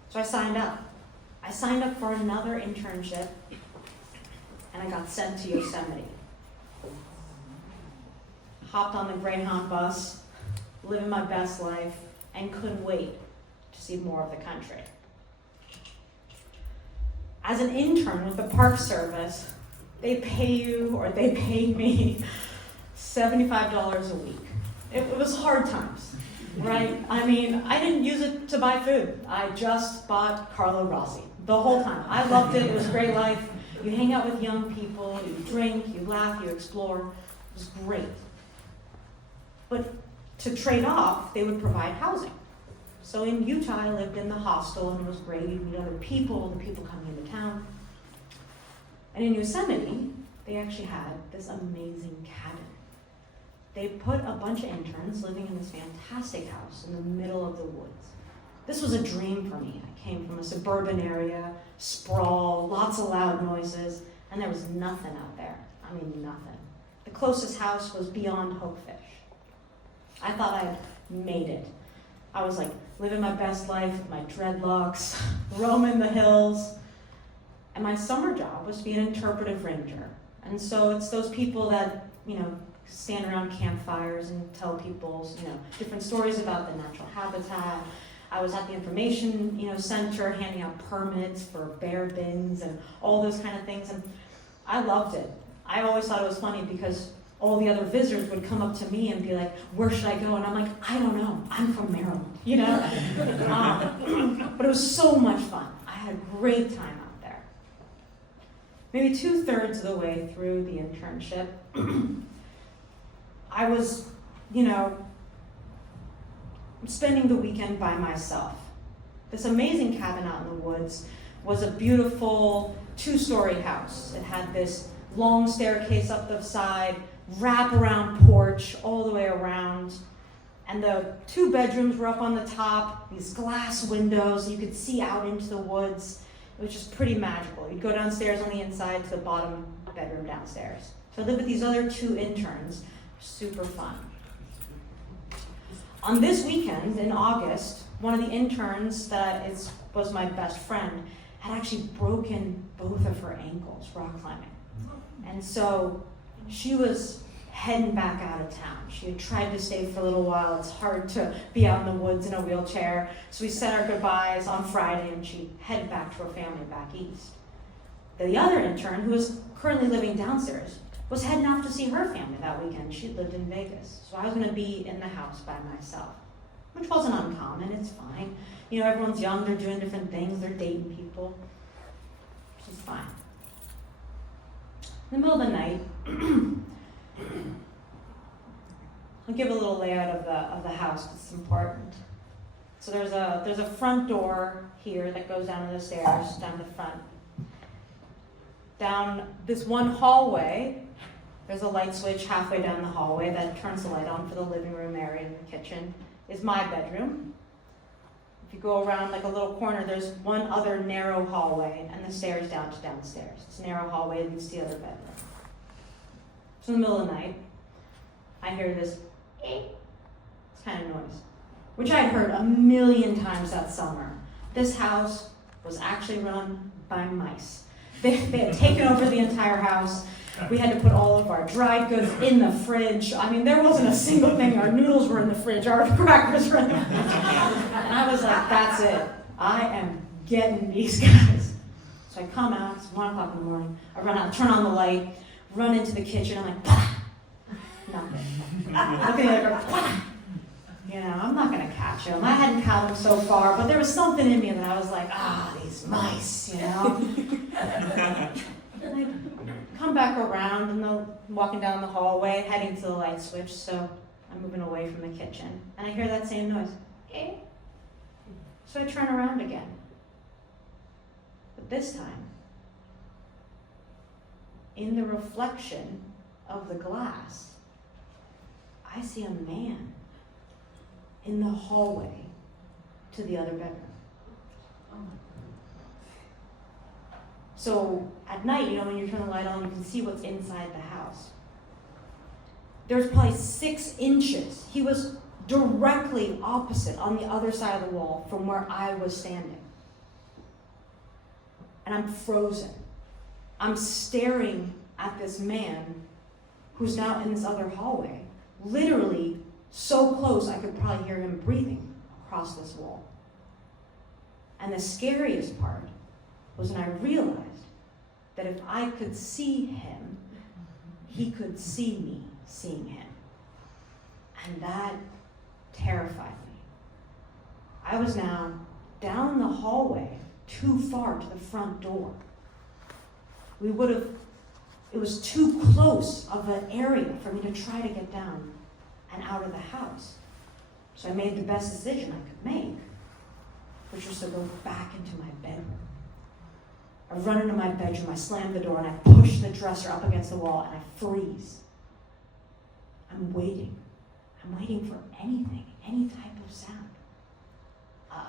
So I signed up. I signed up for another internship, and I got sent to Yosemite. Hopped on the Greyhound bus, living my best life, and couldn't wait to see more of the country. As an intern with the Park Service, they paid me $75 a week. It was hard times. right? I mean, I didn't use it to buy food. I just bought Carlo Rossi the whole time. I loved it. It was a great life. You hang out with young people, you drink, you laugh, you explore. It was great. But to trade off, they would provide housing. So in Utah, I lived in the hostel, and it was great. You'd meet other people, the people coming into town. And in Yosemite, they actually had this amazing cabin. They put a bunch of interns living in this fantastic house in the middle of the woods. This was a dream for me. I came from a suburban area, sprawl, lots of loud noises, and there was nothing out there. I mean, nothing. The closest house was beyond Hopefish. I thought I had made it. I was like living my best life with my dreadlocks, roaming the hills. And my summer job was to be an interpretive ranger. And so it's those people that, stand around campfires and tell people, different stories about the natural habitat. I was at the information, center handing out permits for bear bins and all those kind of things. And I loved it. I always thought it was funny because all the other visitors would come up to me and be like, where should I go? And I'm like, I don't know. I'm from Maryland, But it was so much fun. I had a great time out there. Maybe 2/3 of the way through the internship, I was, spending the weekend by myself. This amazing cabin out in the woods was a beautiful 2-story house. It had this long staircase up the side, wrap-around porch all the way around, and the 2 bedrooms were up on the top, these glass windows, you could see out into the woods. It was just pretty magical. You'd go downstairs on the inside to the bottom bedroom downstairs. So I lived with these other 2 interns. Super fun. On this weekend in August, one of the interns that was my best friend had actually broken both of her ankles rock climbing. And so she was heading back out of town. She had tried to stay for a little while. It's hard to be out in the woods in a wheelchair. So we said our goodbyes on Friday, and she headed back to her family back east. The other intern, who was currently living downstairs, was heading off to see her family that weekend. She lived in Vegas. So I was going to be in the house by myself, which wasn't uncommon. It's fine. Everyone's young. They're doing different things. They're dating people. Which is fine. In the middle of the night, I'll give a little layout of the house because it's important. So there's a front door here that goes down to the stairs, down the front. Down this one hallway, there's a light switch halfway down the hallway that turns the light on for the living room area and the kitchen, is my bedroom. If you go around like a little corner, there's one other narrow hallway and the stairs down to downstairs. This narrow hallway leads to the other bedroom. So in the middle of the night, I hear this kind of noise, which I had heard a million times that summer. This house was actually run by mice. They had taken over the entire house. We had to put all of our dried goods in the fridge. I mean, there wasn't a single thing. Our noodles were in the fridge. Our crackers were in the fridge. And I was like, that's it. I am getting these guys. So I come out. It's 1 o'clock in the morning. I run out, turn on the light, run into the kitchen. I'm like, bah! Nothing. Looking at her, bah! I'm not going to catch him. I hadn't caught him so far, but there was something in me that I was like, these mice, And I come back around and I'm walking down the hallway, heading to the light switch, so I'm moving away from the kitchen. And I hear that same noise. So I turn around again. But this time, in the reflection of the glass, I see a man in the hallway to the other bedroom. So at night, when you turn the light on, you can see what's inside the house. There's probably 6 inches. He was directly opposite on the other side of the wall from where I was standing. And I'm frozen. I'm staring at this man who's now in this other hallway, literally so close I could probably hear him breathing across this wall. And the scariest part was when I realized that if I could see him, he could see me seeing him. And that terrified me. I was now down the hallway, too far to the front door. It was too close of an area for me to try to get down and out of the house. So I made the best decision I could make, which was to go back into my bedroom. I run into my bedroom, I slam the door, and I push the dresser up against the wall, and I freeze. I'm waiting. I'm waiting for anything, any type of sound.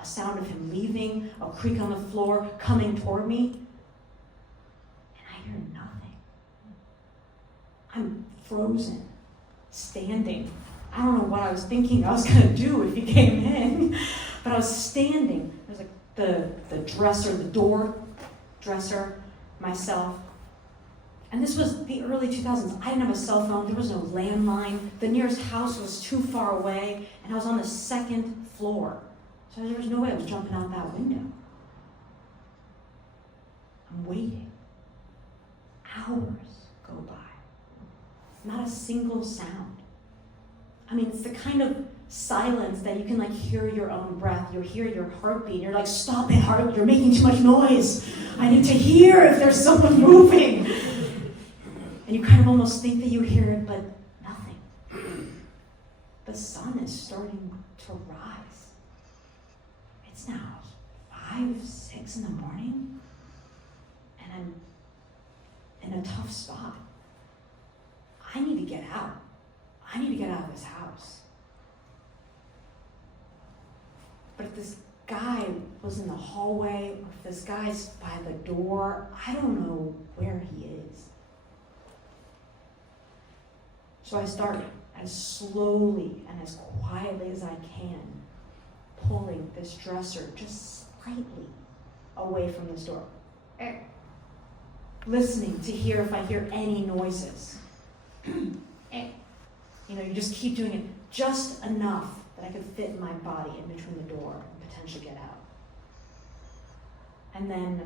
A sound of him leaving, a creak on the floor, coming toward me, and I hear nothing. I'm frozen, standing. I don't know what I was thinking I was gonna do if he came in, but I was standing. There's like the dresser, the door dresser, myself. And this was the early 2000s. I didn't have a cell phone. There was no landline. The nearest house was too far away, and I was on the second floor. So there was no way I was jumping out that window. I'm waiting. Hours go by. Not a single sound. I mean, it's the kind of silence that you can like hear your own breath. You hear your heartbeat. You're like, stop it, heart. You're making too much noise. I need to hear if there's someone moving. And you kind of almost think that you hear it, but nothing. The sun is starting to rise. It's now 5, 6 in the morning, and I'm in a tough spot. I need to get out. I need to get out of this house. But if this guy was in the hallway, or if this guy's by the door, I don't know where he is. So I started as slowly and as quietly as I can, pulling this dresser just slightly away from this door. Listening to hear if I hear any noises. You know, you just keep doing it just enough that I could fit my body in between the door and potentially get out. And then,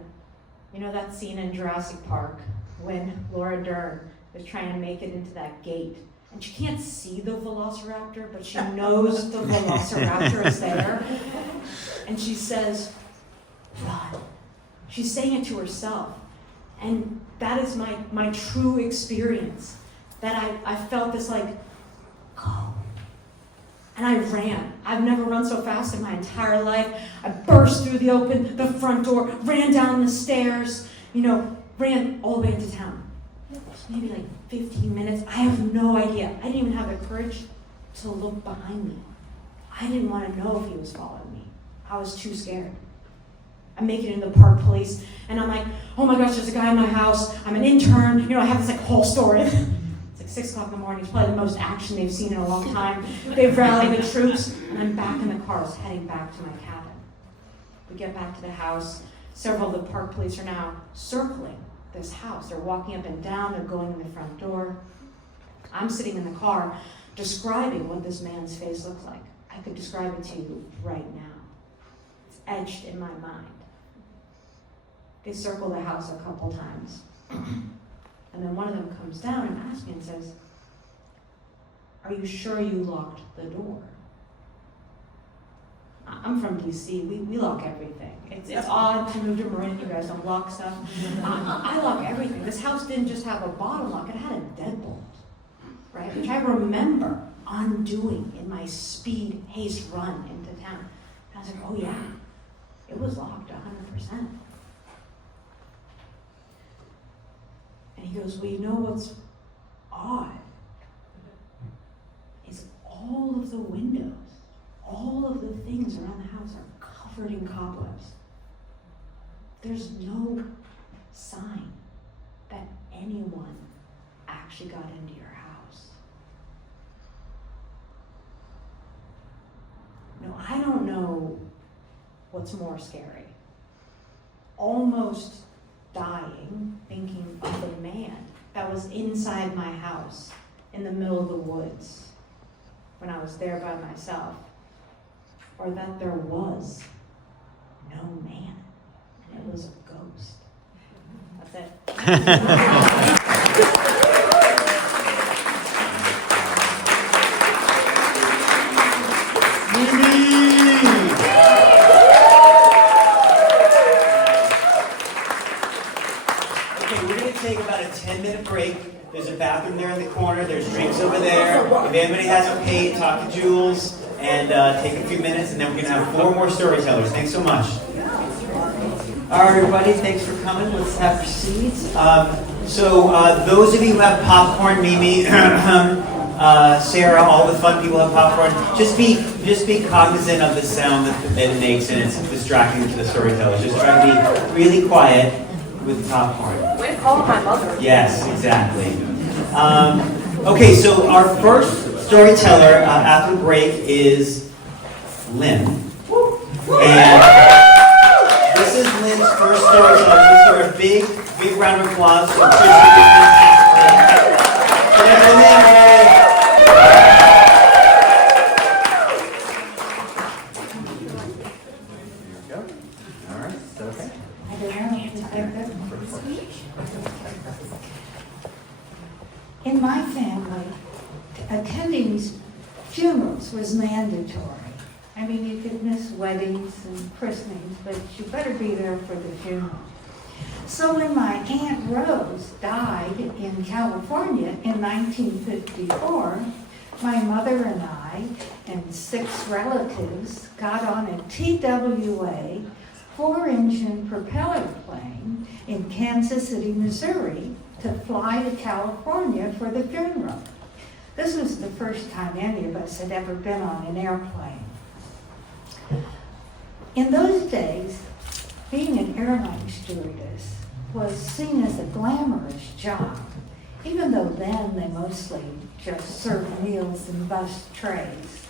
you know that scene in Jurassic Park when Laura Dern is trying to make it into that gate, and she can't see the velociraptor, but she knows the velociraptor is there, and she says, run. She's saying it to herself, and that is my true experience, that I felt this like, go. And I ran. I've never run so fast in my entire life. I burst through the front door, ran down the stairs, ran all the way into town. Maybe like 15 minutes. I have no idea. I didn't even have the courage to look behind me. I didn't want to know if he was following me. I was too scared. I make it into the park police, and I'm like, oh my gosh, there's a guy in my house. I'm an intern. I have this like whole story. It's like 6 o'clock in the morning. It's probably the most action they've seen in a long time. They've rallied the troops, and I'm back in the cars heading back to my cabin. We get back to the house. Several of the park police are now circling this house. They're walking up and down. They're going in the front door. I'm sitting in the car describing what this man's face looks like. I could describe it to you right now. It's etched in my mind. They circle the house a couple times. And then one of them comes down and asks me and says, are you sure you locked the door? I'm from DC. We lock everything. It's odd to move to Marin. You guys don't lock stuff. I lock everything. This house didn't just have a bottom lock. It had a deadbolt, right? Which I remember undoing in my speed haste run into town. And I was like, oh yeah, it was locked 100%. And he goes, well, you know what's odd? Is all of the windows, all of the things around the house are covered in cobwebs. There's no sign that anyone actually got into your house. No, I don't know what's more scary. Almost dying, thinking of the man that was inside my house in the middle of the woods when I was there by myself, or that there was no man and it was a ghost. That's it. a break. There's a bathroom there in the corner. There's drinks over there. If anybody hasn't paid, talk to Jules and take a few minutes, and then we're going to have 4 more storytellers. Thanks so much. All right, everybody, thanks for coming. Let's have your seats. So those of you who have popcorn, Mimi, Sarah, all the fun people have popcorn. Just be cognizant of the sound that it makes, and it's distracting to the storytellers. Just try to be really quiet with popcorn. Way to call my mother. Yes, exactly. Okay, so our first storyteller after the break is Lynn. And this is Lynn's first storyteller. Let's give her a big round of applause. So In my family, attending funerals was mandatory. I mean, you could miss weddings and christenings, but you better be there for the funeral. So when my Aunt Rose died in California in 1954, my mother and I and 6 relatives got on a TWA 4-engine propeller plane in Kansas City, Missouri, to fly to California for the funeral. This was the first time any of us had ever been on an airplane. In those days, being an airline stewardess was seen as a glamorous job, even though then they mostly just served meals in bus trays.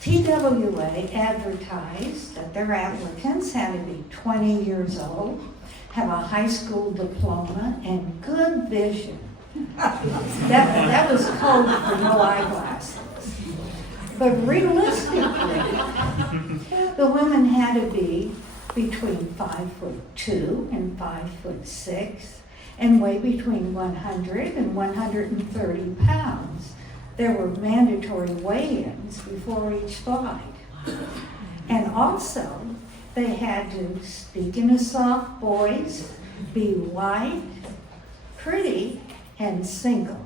TWA advertised that their applicants had to be 20 years old, have a high school diploma, and good vision. That was code for no eyeglasses. But realistically, the women had to be between 5'2" and 5'6", and weigh between 100 and 130 pounds. There were mandatory weigh-ins before each flight. And also, they had to speak in a soft voice, be white, pretty, and single.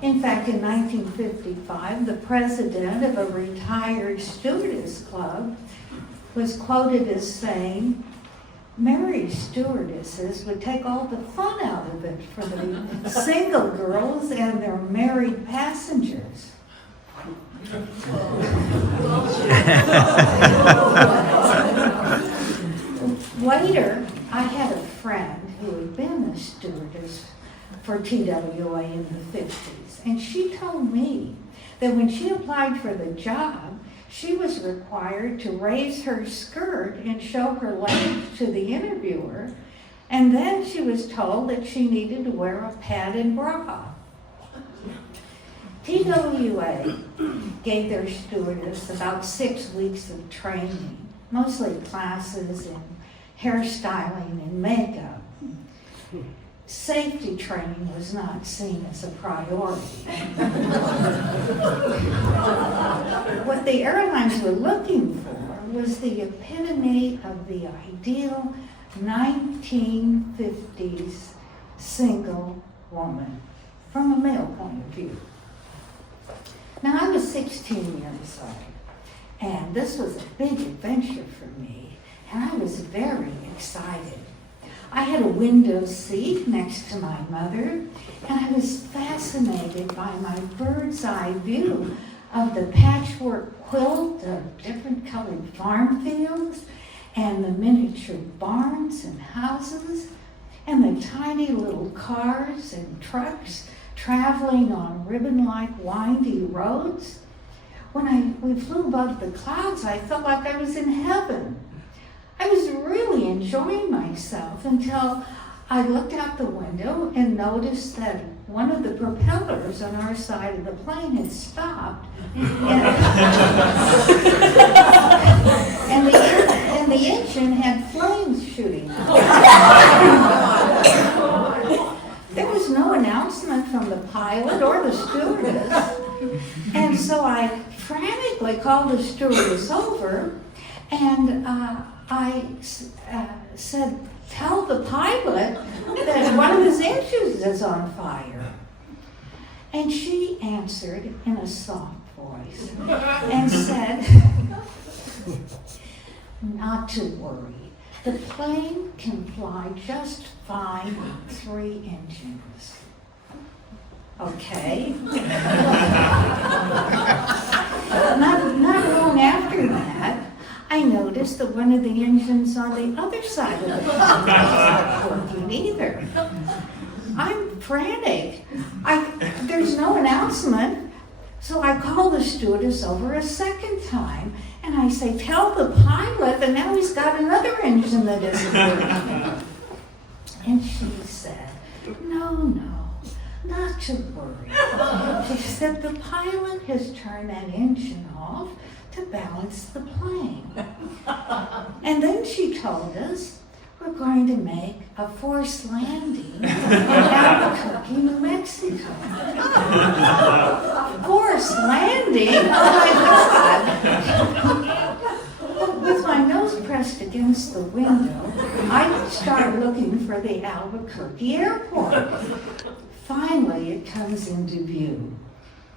In fact, in 1955, the president of a retired stewardess club was quoted as saying, "Married stewardesses would take all the fun out of it for the single girls and their married passengers." Later, I had a friend who had been a stewardess for TWA in the 50s, and she told me that when she applied for the job, she was required to raise her skirt and show her legs to the interviewer, and then she was told that she needed to wear a padded bra. TWA gave their stewardess about 6 weeks of training, mostly classes in hairstyling and makeup. Safety training was not seen as a priority. What the airlines were looking for was the epitome of the ideal 1950s single woman from a male point of view. Now, I was 16 years old, and this was a big adventure for me, and I was very excited. I had a window seat next to my mother, and I was fascinated by my bird's eye view of the patchwork quilt of different colored farm fields, and the miniature barns and houses, and the tiny little cars and trucks traveling on ribbon-like windy roads. When we flew above the clouds, I felt like I was in heaven. I was really enjoying myself until I looked out the window and noticed that one of the propellers on our side of the plane had stopped, and the engine had flames shooting out. There was no announcement from the pilot or the stewardess, and so I frantically called the stewardess over, and said, tell the pilot that one of his engines is on fire. And she answered in a soft voice and said, not to worry. The plane can fly just fine with 3 engines. Okay. Not long after that, I noticed that one of the engines on the other side of the plane wasn't working either. I'm frantic. There's no announcement, so I call the stewardess over a second time, and I say, tell the pilot that now he's got another engine that isn't working. And she said, no, not to worry. She said, the pilot has turned that engine off to balance the plane. And then she told us, we're going to make a forced landing in Albuquerque, New Mexico. Forced landing? Oh my God! With my nose pressed against the window, I started looking for the Albuquerque airport. Finally, it comes into view.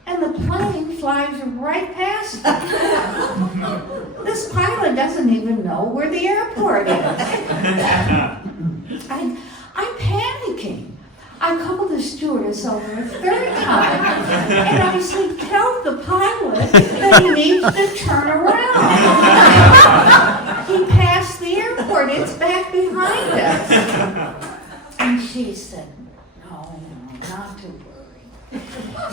And the plane flies right past it. This pilot doesn't even know where the airport is. I'm panicking. I called the stewardess over a third time, and I said, tell the pilot that he needs to turn around. He passed the airport. It's back behind us. And she said, no, not to worry.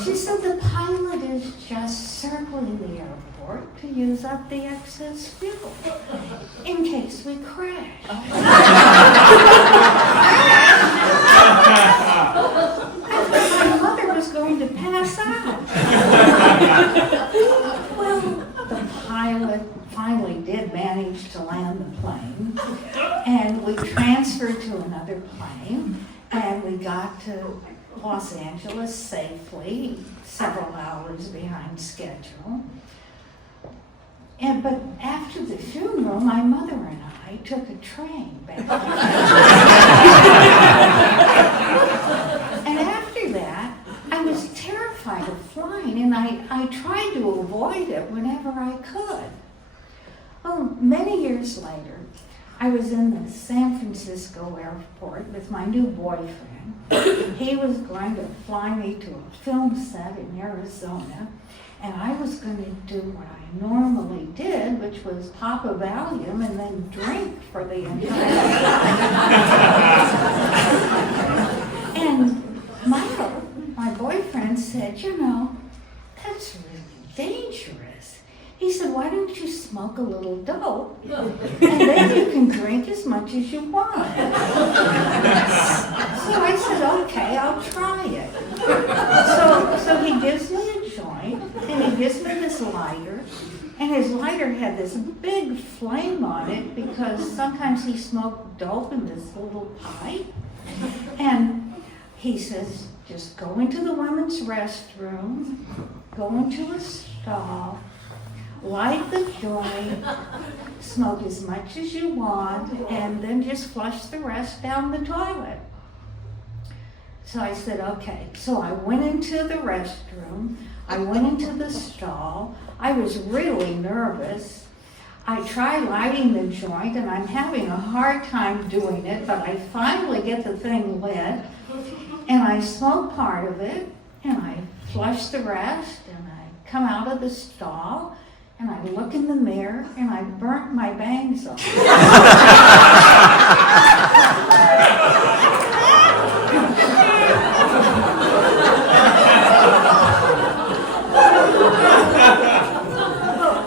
She said the pilot is just circling the airport to use up the excess fuel in case we crash. My mother was going to pass out. Well, the pilot finally did manage to land the plane, and we transferred to another plane, and we got to Los Angeles safely, several hours behind schedule. But after the funeral, my mother and I took a train back. And after that, I was terrified of flying, and I tried to avoid it whenever I could. Well, many years later, I was in the San Francisco airport with my new boyfriend. He was going to fly me to a film set in Arizona, and I was going to do what I normally did, which was pop a Valium and then drink for the entire time. And Michael, my boyfriend, said, that's really dangerous. He said, why don't you smoke a little dope, and then you can drink as much as you want. So I said, okay, I'll try it. So he gives me a joint, and he gives me this lighter, and his lighter had this big flame on it because sometimes he smoked dope in this little pipe. And he says, just go into the women's restroom, go into a stall, light the joint, smoke as much as you want, and then just flush the rest down the toilet. So I said, okay. So I went into the restroom, I went into the stall, I was really nervous. I try lighting the joint, and I'm having a hard time doing it, but I finally get the thing lit, and I smoke part of it, and I flush the rest, and I come out of the stall, and I look in the mirror, and I burnt my bangs off. Well,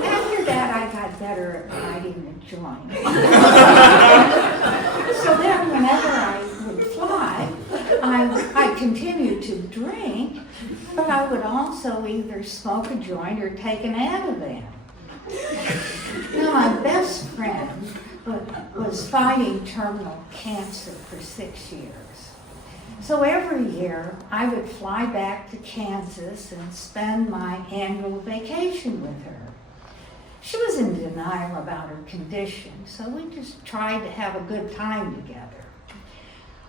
after that, I got better at lighting the joint. So then, whenever I would fly, I continued to drink, but I would also either smoke a joint or take an Ativan. Now, my best friend was fighting terminal cancer for 6 years. So every year, I would fly back to Kansas and spend my annual vacation with her. She was in denial about her condition, so we just tried to have a good time together.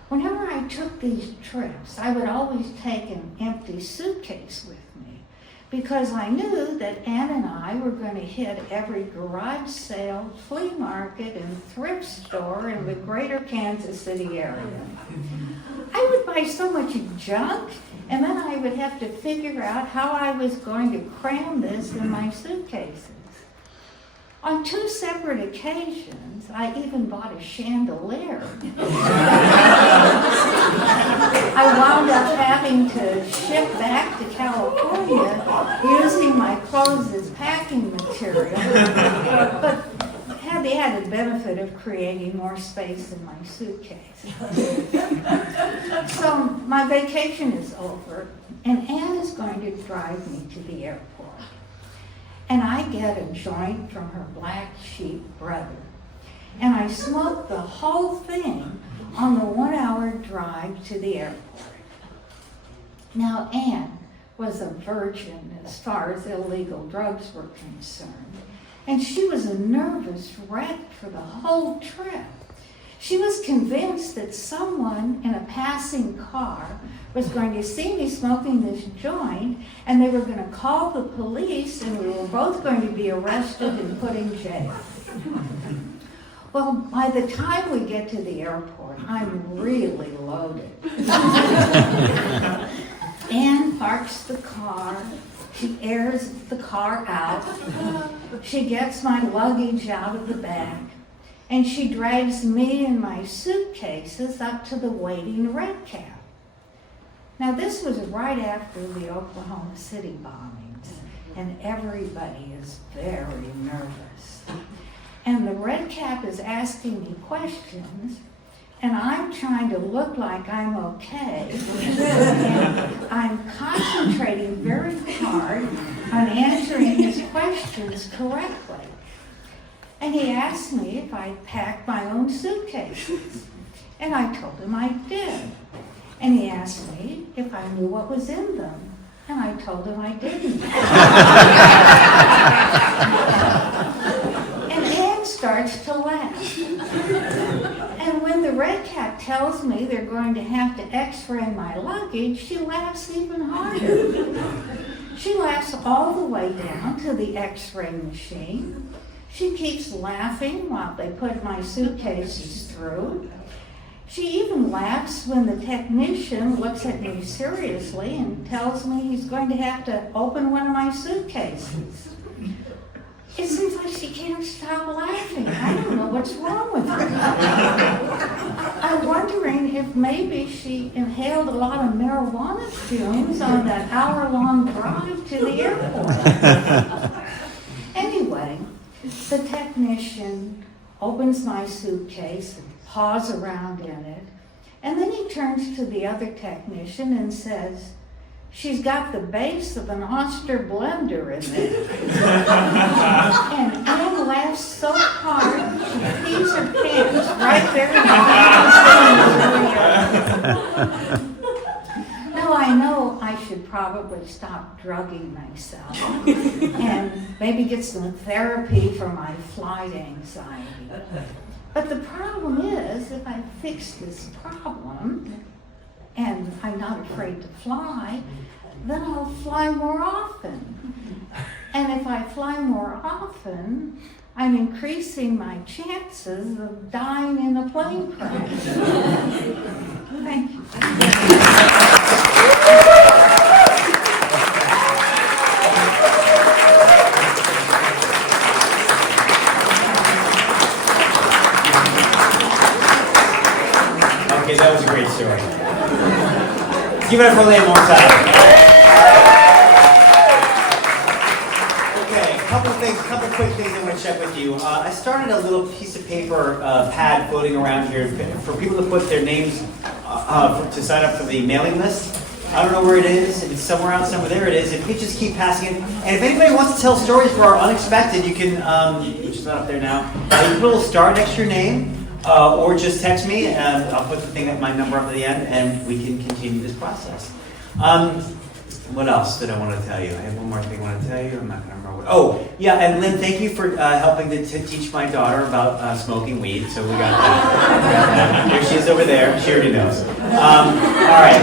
Whenever I took these trips, I would always take an empty suitcase with me because I knew that Ann and I were going to hit every garage sale, flea market, and thrift store in the greater Kansas City area. I would buy so much junk, and then I would have to figure out how I was going to cram this in my suitcases. On 2 separate occasions, I even bought a chandelier. I wound up having to ship back to California using my clothes as packing material, but had the added benefit of creating more space in my suitcase. So my vacation is over, and Ann is going to drive me to the airport. And I get a joint from her black sheep brother. And I smoke the whole thing on the 1-hour drive to the airport. Now, Ann was a virgin as far as illegal drugs were concerned. And she was a nervous wreck for the whole trip. She was convinced that someone in a passing car was going to see me smoking this joint, and they were going to call the police, and we were both going to be arrested and put in jail. Well, by the time we get to the airport, I'm really loaded. Ann parks the car. She airs the car out. She gets my luggage out of the back. And she drags me and my suitcases up to the waiting red cab. Now, this was right after the Oklahoma City bombings, and everybody is very nervous. And the red cap is asking me questions, and I'm trying to look like I'm okay. And I'm concentrating very hard on answering his questions correctly. And he asked me if I packed my own suitcases. And I told him I did. And he asked me if I knew what was in them. And I told him I didn't. And Ann starts to laugh. And when the red cap tells me they're going to have to x-ray my luggage, she laughs even harder. She laughs all the way down to the x-ray machine. She keeps laughing while they put my suitcases through. She even laughs when the technician looks at me seriously and tells me he's going to have to open one of my suitcases. It seems like she can't stop laughing. I don't know what's wrong with her. I'm wondering if maybe she inhaled a lot of marijuana fumes on that hour-long drive to the airport. Anyway, the technician opens my suitcase and paws around in it, and then he turns to the other technician and says, "She's got the base of an Oster blender in there." And Ann laughs so hard, she pees her pants right there in the sitting room. Now I know I should probably stop drugging myself and maybe get some therapy for my flight anxiety. But the problem is, if I fix this problem, and I'm not afraid to fly, then I'll fly more often. And if I fly more often, I'm increasing my chances of dying in a plane crash. Thank you. Okay, that was a great story. Give it up for Leah more time. Okay, couple quick things I want to check with you. I started a little piece of paper pad floating around here for people to put their names to sign up for the mailing list. I don't know where it is. If it's somewhere out, somewhere there it is. If you could just keep passing it. And if anybody wants to tell stories for our unexpected, you can, which is not up there now, you can put a little star next to your name. Or just text me, and I'll put my number up at the end, and we can continue this process. What else did I want to tell you? I have one more thing I want to tell you. I'm not going to remember awkward. Oh, yeah, and Lynn, thank you for helping to teach my daughter about smoking weed. So we got that. There she is over there. She already knows. All right.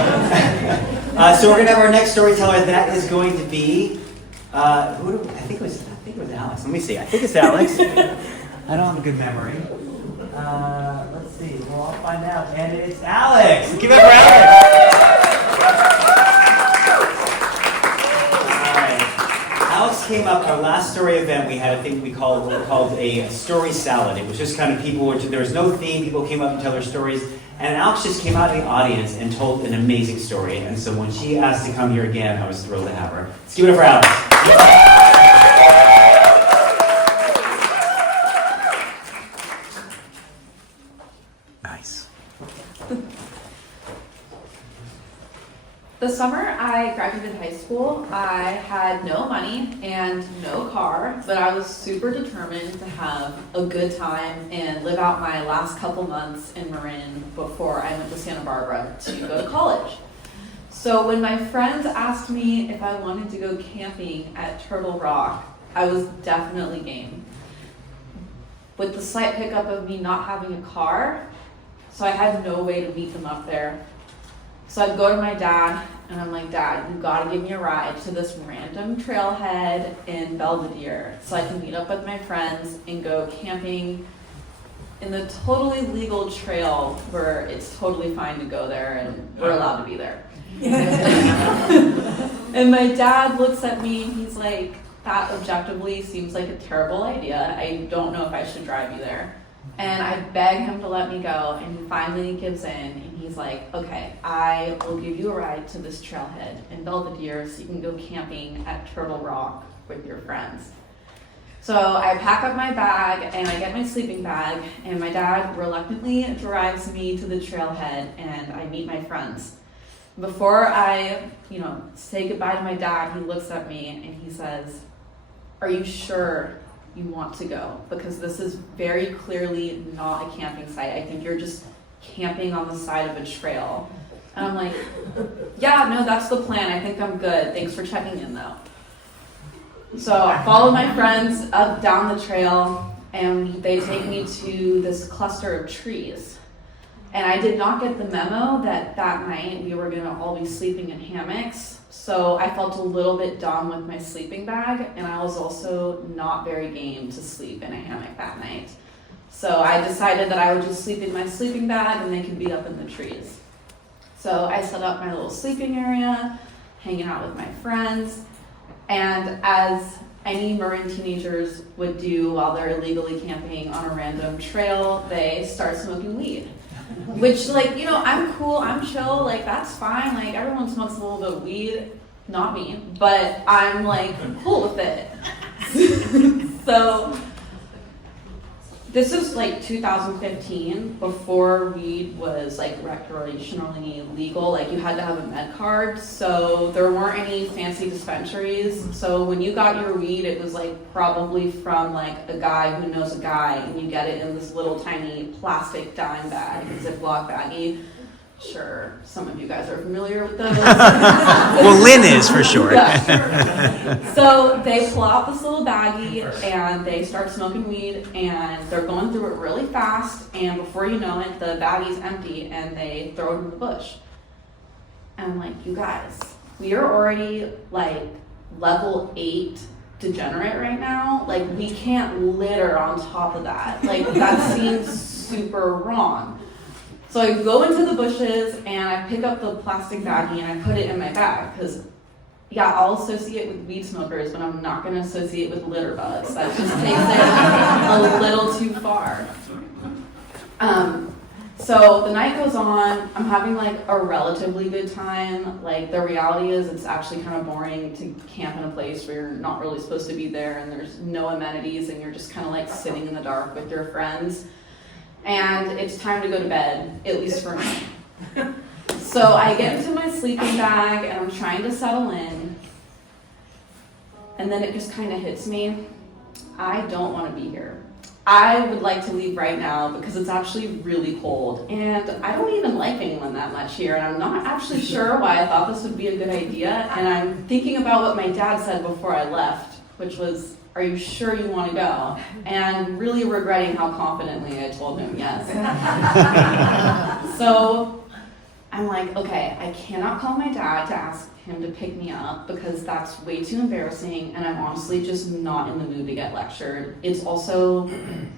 So we're gonna have our next storyteller. That is going to be I think it was Alex. Let me see. I think it's Alex. I don't have a good memory. Let's see. We'll all find out. And it's Alex. Give it up for Alex. Alex came up, our last story event we had a thing we called a story salad. It was just kind of there was no theme, people came up and tell their stories, and Alex just came out of the audience and told an amazing story. And so when she asked to come here again, I was thrilled to have her. Let's give it up for Alex. Nice. The summer I graduated high school, I had no money and no car, but I was super determined to have a good time and live out my last couple months in Marin before I went to Santa Barbara to go to college. So when my friends asked me if I wanted to go camping at Turtle Rock, I was definitely game. With the slight hiccup of me not having a car, so I had no way to meet them up there. So I'd go to my dad, and I'm like, Dad, you gotta give me a ride to this random trailhead in Belvedere so I can meet up with my friends and go camping in the totally legal trail where it's totally fine to go there and we're allowed to be there. And my dad looks at me and he's like, that objectively seems like a terrible idea. I don't know if I should drive you there. And I beg him to let me go, and he finally gives in, and he's like, okay, I will give you a ride to this trailhead in Belvedere so you can go camping at Turtle Rock with your friends. So I pack up my bag, and I get my sleeping bag, and my dad reluctantly drives me to the trailhead, and I meet my friends. Before I, say goodbye to my dad, he looks at me, and he says, are you sure you want to go? Because this is very clearly not a camping site. I think you're just camping on the side of a trail. And I'm like, yeah, no, that's the plan. I think I'm good. Thanks for checking in though. So I follow my friends up down the trail and they take me to this cluster of trees. And I did not get the memo that night we were gonna all be sleeping in hammocks. So I felt a little bit dumb with my sleeping bag, and I was also not very game to sleep in a hammock that night. So I decided that I would just sleep in my sleeping bag and they could be up in the trees. So I set up my little sleeping area, hanging out with my friends, and as any Marin teenagers would do while they're illegally camping on a random trail, they start smoking weed. Which, I'm cool, I'm chill, that's fine, everyone smokes a little bit of weed, not me, but I'm, cool with it. So, this is, 2015, before weed was, recreationally legal, you had to have a med card, so there weren't any fancy dispensaries, so when you got your weed, it was, probably from, a guy who knows a guy, and you get it in this little tiny plastic dime bag, Ziploc baggie. Sure, some of you guys are familiar with those. Well, Lynn is for sure. Yeah, sure. So they pull out this little baggie and they start smoking weed and they're going through it really fast, and before you know it, the baggie's empty and they throw it in the bush. And I'm like, you guys, we are already level 8 degenerate right now. We can't litter on top of that. That seems super wrong. So I go into the bushes and I pick up the plastic baggie and I put it in my bag because, I'll associate with weed smokers, but I'm not going to associate with litter bugs. That just takes it a little too far. So the night goes on. I'm having a relatively good time. The reality is it's actually kind of boring to camp in a place where you're not really supposed to be there and there's no amenities and you're just kind of sitting in the dark with your friends. And it's time to go to bed, at least for me. So I get into my sleeping bag and I'm trying to settle in. And then it just kind of hits me. I don't want to be here. I would like to leave right now because it's actually really cold. And I don't even like anyone that much here. And I'm not actually sure why I thought this would be a good idea. And I'm thinking about what my dad said before I left. which was, "Are you sure you want to go?" And really regretting how confidently I told him yes. So I'm like, okay, I cannot call my dad to ask him to pick me up because that's way too embarrassing, and I'm honestly just not in the mood to get lectured. It's also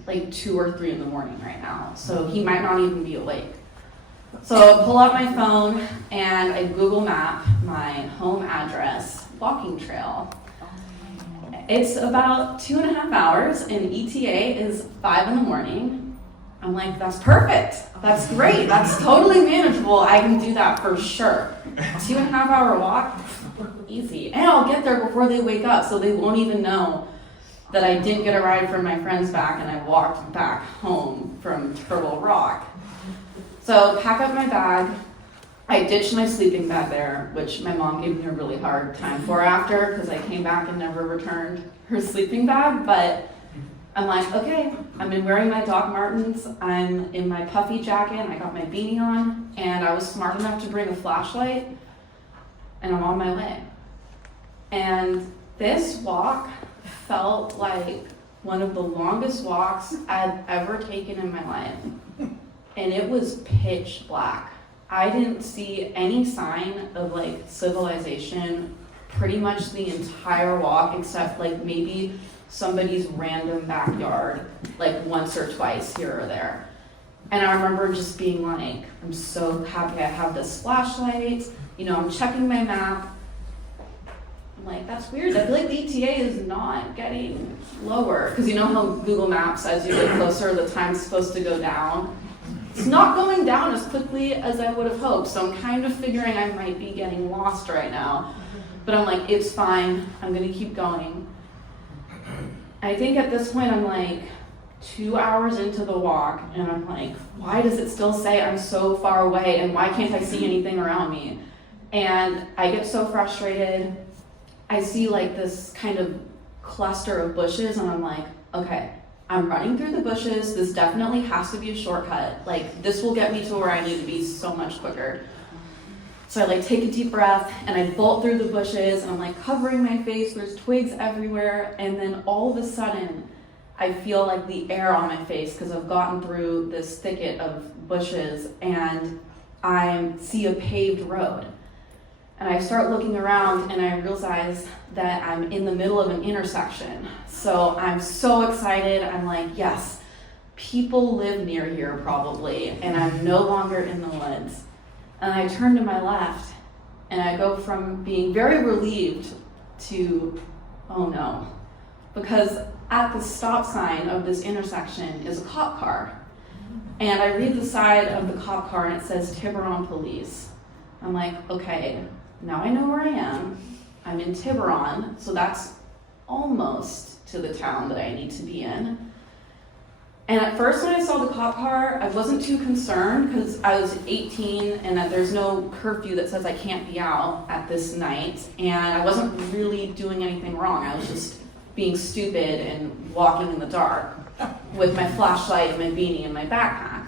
like 2 or 3 in the morning right now, so he might not even be awake. So I pull out my phone and I Google Map my home address, walking trail. It's about 2.5 hours, and ETA is 5 in the morning. I'm like, that's perfect. That's great. That's totally manageable. I can do that for sure. 2.5 hour walk, easy. And I'll get there before they wake up, so they won't even know that I didn't get a ride from my friends back and I walked back home from Turtle Rock. So pack up my bag. I ditched my sleeping bag there, which my mom gave me a really hard time for after because I came back and never returned her sleeping bag. But I'm like, okay, I'm wearing my Doc Martens, I'm in my puffy jacket, I got my beanie on, and I was smart enough to bring a flashlight, and I'm on my way. And this walk felt like one of the longest walks I've ever taken in my life. And it was pitch black. I didn't see any sign of like civilization pretty much the entire walk, except like maybe somebody's random backyard, like once or twice here or there. And I remember just being like, I'm so happy I have this flashlight. You know, I'm checking my map. I'm like, that's weird. I feel like the ETA is not getting lower. Because you know how Google Maps, as you get closer, the time's supposed to go down. It's not going down as quickly as I would have hoped. So I'm kind of figuring I might be getting lost right now. But I'm like, it's fine. I'm going to keep going. I think at this point I'm like 2 hours into the walk, and I'm like, why does it still say I'm so far away, and why can't I see anything around me? And I get so frustrated. I see like this kind of cluster of bushes, and I'm like, okay, I'm running through the bushes. This definitely has to be a shortcut. Like, this will get me to where I need to be so much quicker. So I like take a deep breath and I bolt through the bushes, and I'm like covering my face. There's twigs everywhere. And then all of a sudden I feel like the air on my face because I've gotten through this thicket of bushes, and I see a paved road. And I start looking around and I realize that I'm in the middle of an intersection. So I'm so excited. I'm like, yes, people live near here probably, and I'm no longer in the woods. And I turn to my left, and I go from being very relieved to, oh no. Because at the stop sign of this intersection is a cop car. And I read the side of the cop car, and it says Tiburon Police. I'm like, okay, now I know where I am. I'm in Tiburon, so that's almost to the town that I need to be in. And at first when I saw the cop car, I wasn't too concerned because I was 18 and that there's no curfew that says I can't be out at this night. And I wasn't really doing anything wrong. I was just being stupid and walking in the dark with my flashlight and my beanie and my backpack.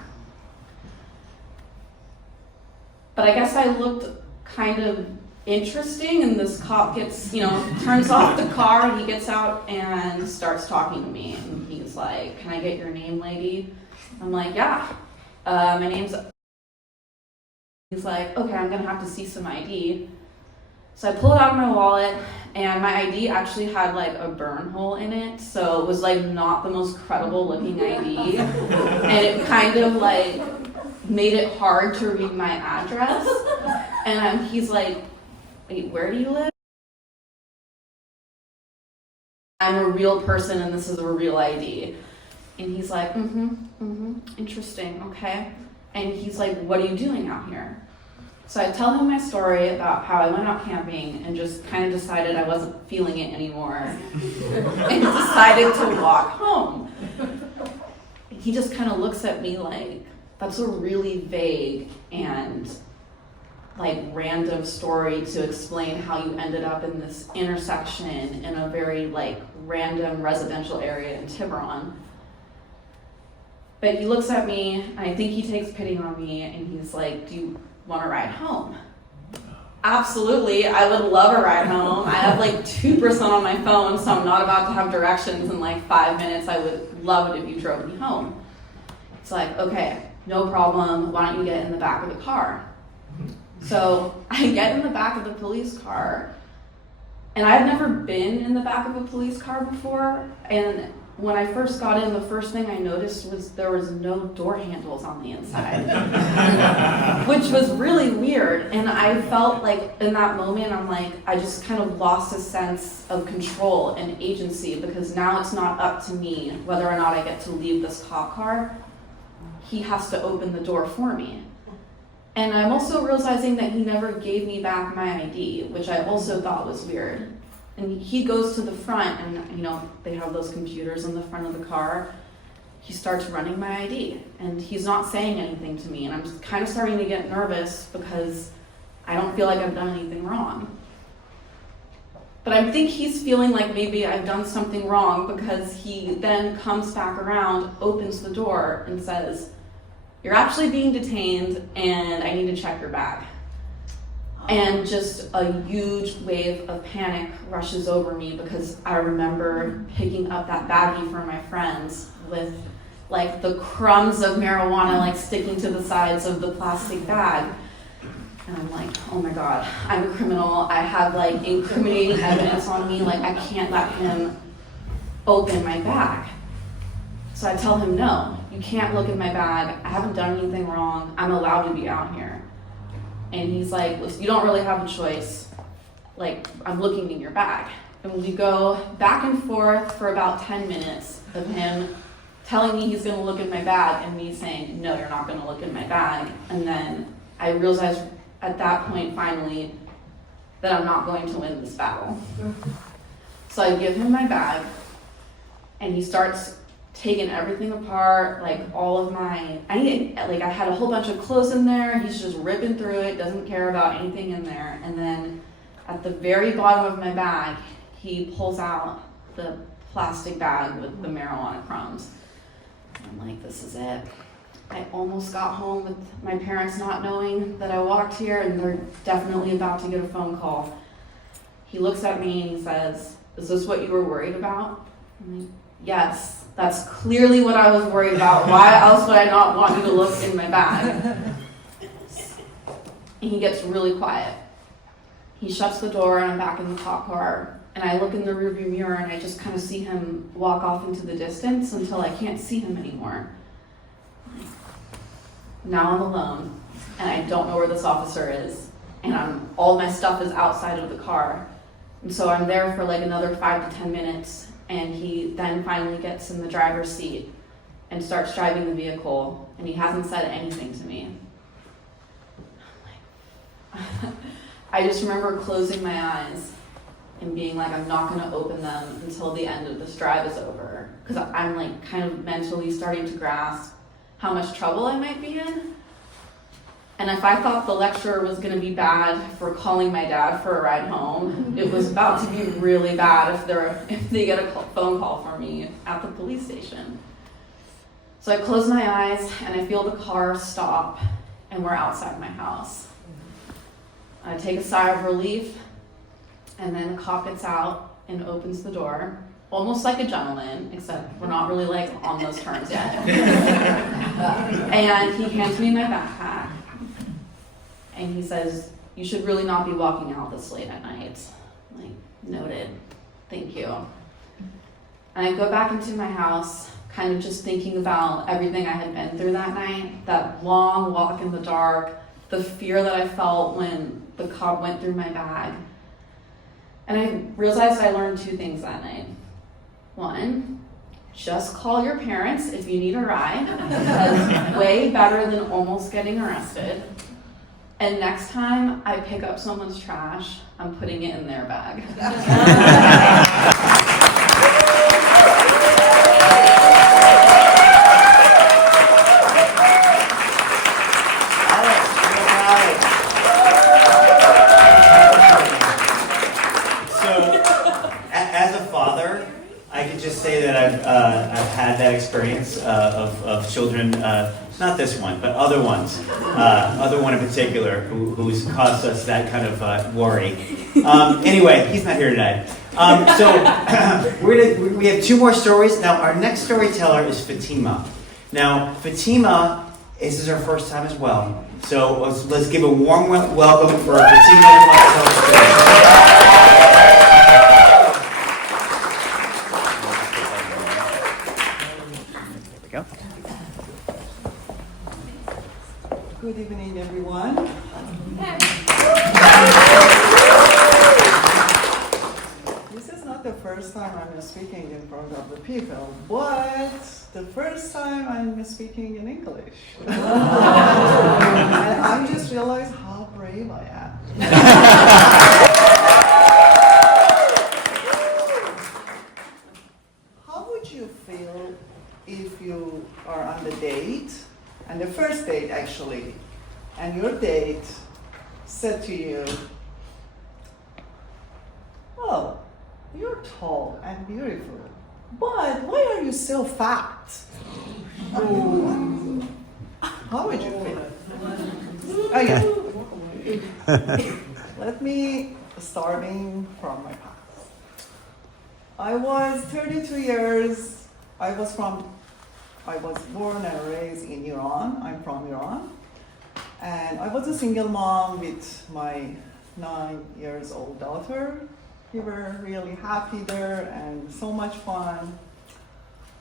But I guess I looked kind of interesting, and this cop gets, turns off the car, and he gets out and starts talking to me. And he's like, "Can I get your name, lady?" I'm like, "Yeah, my name's..." He's like, "Okay, I'm gonna have to see some ID." So I pull it out of my wallet, and my ID actually had like a burn hole in it, so it was like not the most credible looking ID. And it kind of like made it hard to read my address. And he's like, "Wait, where do you live?" I'm a real person and this is a real ID. And he's like, interesting, okay. And he's like, "What are you doing out here?" So I tell him my story about how I went out camping and just kind of decided I wasn't feeling it anymore and decided to walk home. He just kind of looks at me like, that's a really vague and like random story to explain how you ended up in this intersection in a very like random residential area in Tiburon. But he looks at me, and I think he takes pity on me, and he's like, "Do you want to ride home?" absolutely, I would love a ride home. I have like 2% on my phone, so I'm not about to have directions in like 5 minutes. I would love it if you drove me home. It's like, okay, no problem. Why don't you get in the back of the car? So I get in the back of the police car, and I've never been in the back of a police car before. And when I first got in, the first thing I noticed was there was no door handles on the inside, which was really weird. And I felt like in that moment, I'm like, I just kind of lost a sense of control and agency, because now it's not up to me whether or not I get to leave this cop car. He has to open the door for me. And I'm also realizing that he never gave me back my ID, which I also thought was weird. And he goes to the front, and you know, they have those computers in the front of the car. He starts running my ID, and he's not saying anything to me. And I'm just kind of starting to get nervous because I don't feel like I've done anything wrong. But I think he's feeling like maybe I've done something wrong, because he then comes back around, opens the door, and says, "You're actually being detained, and I need to check your bag." And just a huge wave of panic rushes over me, because I remember picking up that baggie for my friends with like the crumbs of marijuana like sticking to the sides of the plastic bag. And I'm like, oh my God, I'm a criminal. I have like incriminating evidence on me. Like, I can't let him open my bag. So I tell him, no, you can't look in my bag. I haven't done anything wrong. I'm allowed to be out here. And he's like, listen, you don't really have a choice. Like, I'm looking in your bag. And we go back and forth for about 10 minutes of him telling me he's gonna look in my bag and me saying, no, you're not gonna look in my bag. And then I realized at that point, finally, that I'm not going to win this battle. So I give him my bag, and he starts taking everything apart, like all of my, I had a whole bunch of clothes in there. He's just ripping through it, doesn't care about anything in there. And then at the very bottom of my bag, he pulls out the plastic bag with the marijuana crumbs. I'm like, this is it. I almost got home with my parents not knowing that I walked here, and they're definitely about to get a phone call. He looks at me and he says, is this what you were worried about? I'm like, yes, that's clearly what I was worried about. Why else would I not want you to look in my bag? And he gets really quiet. He shuts the door, and I'm back in the cop car, and I look in the rearview mirror, and I just kind of see him walk off into the distance until I can't see him anymore. Now I'm alone, and I don't know where this officer is, and all my stuff is outside of the car. And so I'm there for like another 5 to 10 minutes, and he then finally gets in the driver's seat and starts driving the vehicle, and he hasn't said anything to me. I just remember closing my eyes and being like, I'm not going to open them until the end of this drive is over, because I'm like kind of mentally starting to grasp how much trouble I might be in. And if I thought the lecturer was going to be bad for calling my dad for a ride home, it was about to be really bad if they get a phone call from me at the police station. So I close my eyes, and I feel the car stop, and we're outside my house. I take a sigh of relief, and then the cop gets out and opens the door, almost like a gentleman, except we're not really like on those terms yet. And he hands me my backpack, and he says, you should really not be walking out this late at night. I'm like, noted, thank you. And I go back into my house, kind of just thinking about everything I had been through that night, that long walk in the dark, the fear that I felt when the cop went through my bag. And I realized I learned 2 things that night. 1, just call your parents if you need a ride, because way better than almost getting arrested. And next time I pick up someone's trash, I'm putting it in their bag. As a father, I can just say that I've had that experience of of children, not this one, but other ones, other one in particular, who's caused us that kind of worry. Anyway, he's not here today. So we have two more stories. Now, our next storyteller is Fatima. Now, Fatima, this is her first time as well. So let's give a warm welcome for Fatima. There we go. Good evening, everyone. This is not the first time I'm speaking in front of the people, but the first time I'm speaking in English. And I just realized how brave I am. How would you feel if you are on the date, and the first date actually, and your date said to you, "Oh, you're tall and beautiful, but why are you so fat?" How would you feel? Okay. Let me starting from my past. I was 32 years. I was born and raised in Iran. I'm from Iran. And I was a single mom with my 9 years old daughter. We were really happy there and so much fun.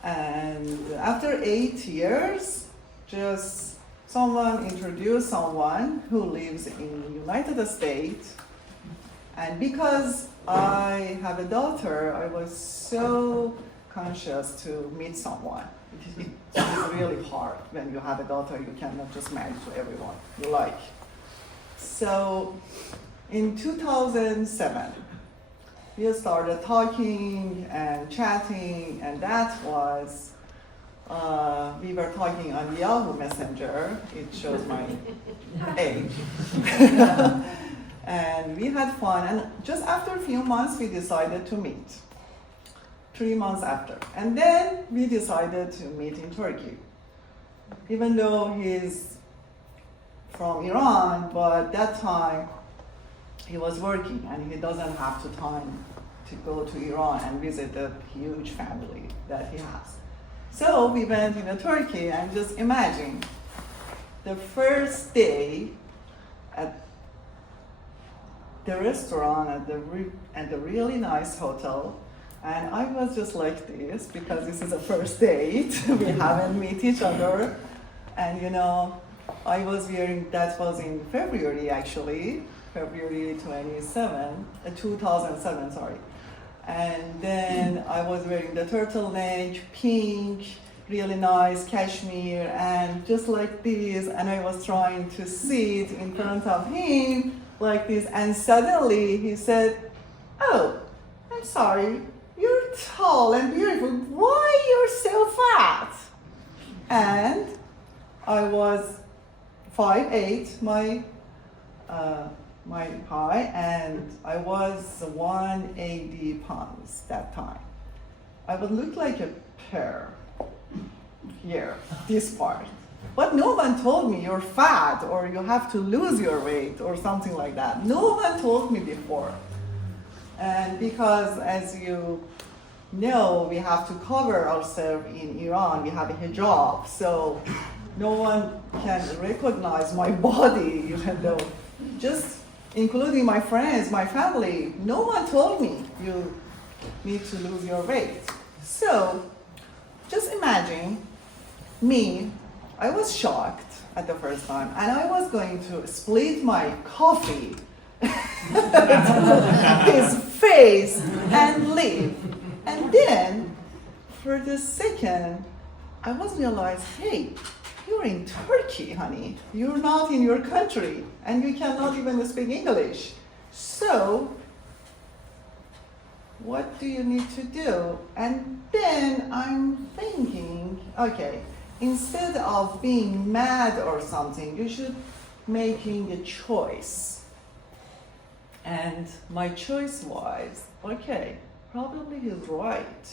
And after 8 years, just someone introduced someone who lives in the United States. And because I have a daughter, I was so conscious to meet someone. It's really hard when you have a daughter, you cannot just marry to everyone you like. So in 2007, we started talking and chatting, and that was, we were talking on Yahoo Messenger. It shows my age. And we had fun, and just after a few months, we decided to meet. 3 months after. And then we decided to meet in Turkey. Even though he's from Iran, but that time he was working and he doesn't have the time to go to Iran and visit the huge family that he has. So we went in Turkey, and just imagine the first day at the restaurant at the really nice hotel. And I was just like this because this is a first date. We haven't met each other. And I was wearing, that was in February actually, February 2007, sorry. And then I was wearing the turtleneck, pink, really nice cashmere, and just like this. And I was trying to sit in front of him like this. And suddenly he said, "Oh, I'm sorry. You're tall and beautiful. Why you're so fat?" And I was 5'8", my height, and I was 180 pounds that time. I would look like a pear here, this part. But no one told me you're fat or you have to lose your weight or something like that. No one told me before. And because, as you know, we have to cover ourselves in Iran, we have a hijab, so no one can recognize my body, even though, just including my friends, my family, no one told me you need to lose your weight. So, just imagine me, I was shocked at the first time, and I was going to split my coffee his face and leave. And then, for the second, I was realized, hey, you're in Turkey, honey. You're not in your country, and you cannot even speak English. So, what do you need to do? And then I'm thinking, okay, instead of being mad or something, you should making a choice. And my choice was, okay, probably he's right.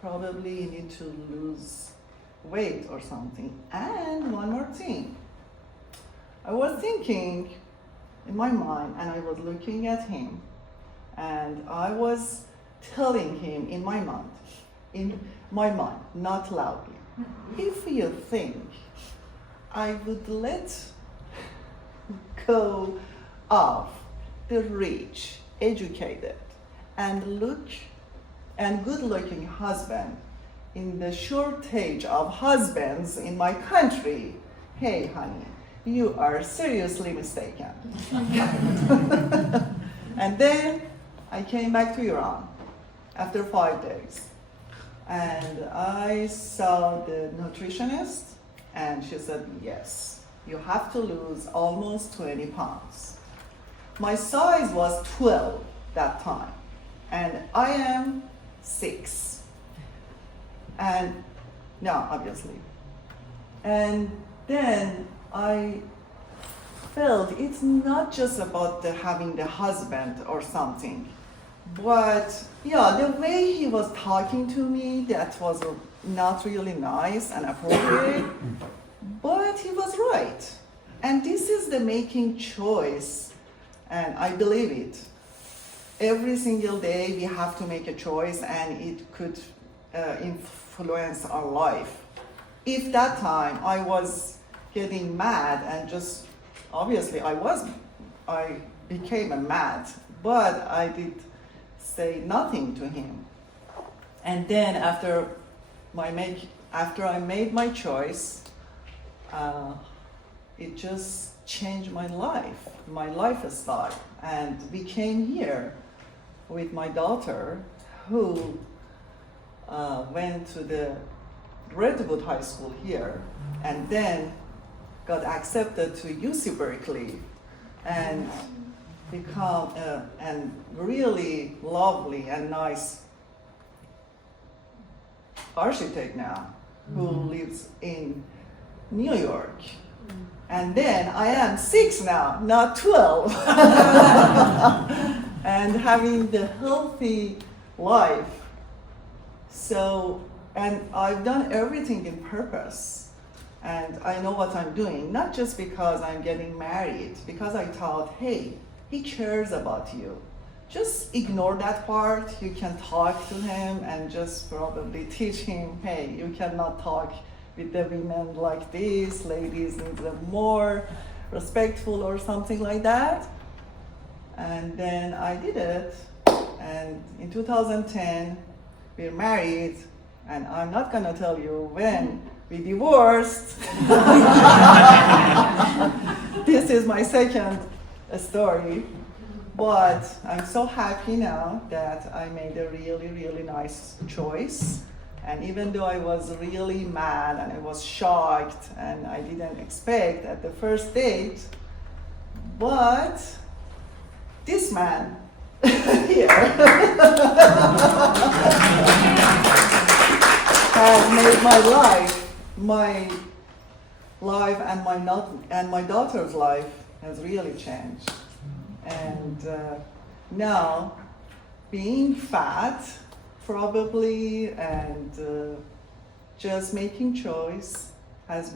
Probably you need to lose weight or something. And one more thing. I was thinking in my mind, and I was looking at him, and I was telling him in my mind, not loudly, if you think I would let go of the rich, educated, and good-looking husband in the shortage of husbands in my country, hey honey, you are seriously mistaken. And then I came back to Iran after 5 days. And I saw the nutritionist, and she said, yes, you have to lose almost 20 pounds. My size was 12 that time, and I am 6. And no, obviously. And then I felt it's not just about having the husband or something, but yeah, the way he was talking to me, that was not really nice and appropriate, but he was right. And this is the making choice, and I believe it. Every single day we have to make a choice, and it could influence our life. If that time I was getting mad and just, obviously I became mad, but I did say nothing to him. And then after I made my choice, it just changed my life, my lifestyle. And we came here with my daughter, who went to the Redwood High School here, and then got accepted to UC Berkeley, and become a really lovely and nice architect now, who lives in New York. And then I am 6 now, not 12. And having the healthy life. So, and I've done everything in purpose. And I know what I'm doing, not just because I'm getting married, because I thought, hey, he cares about you. Just ignore that part. You can talk to him and just probably teach him, hey, you cannot talk with the women like this, ladies need them more respectful or something like that. And then I did it, and in 2010, we're married, and I'm not gonna tell you when we divorced. This is my second story, but I'm so happy now that I made a really, really nice choice. And even though I was really mad and I was shocked and I didn't expect at the first date, but this man here has made my life and my daughter's life has really changed. And now being fat probably and just making choice has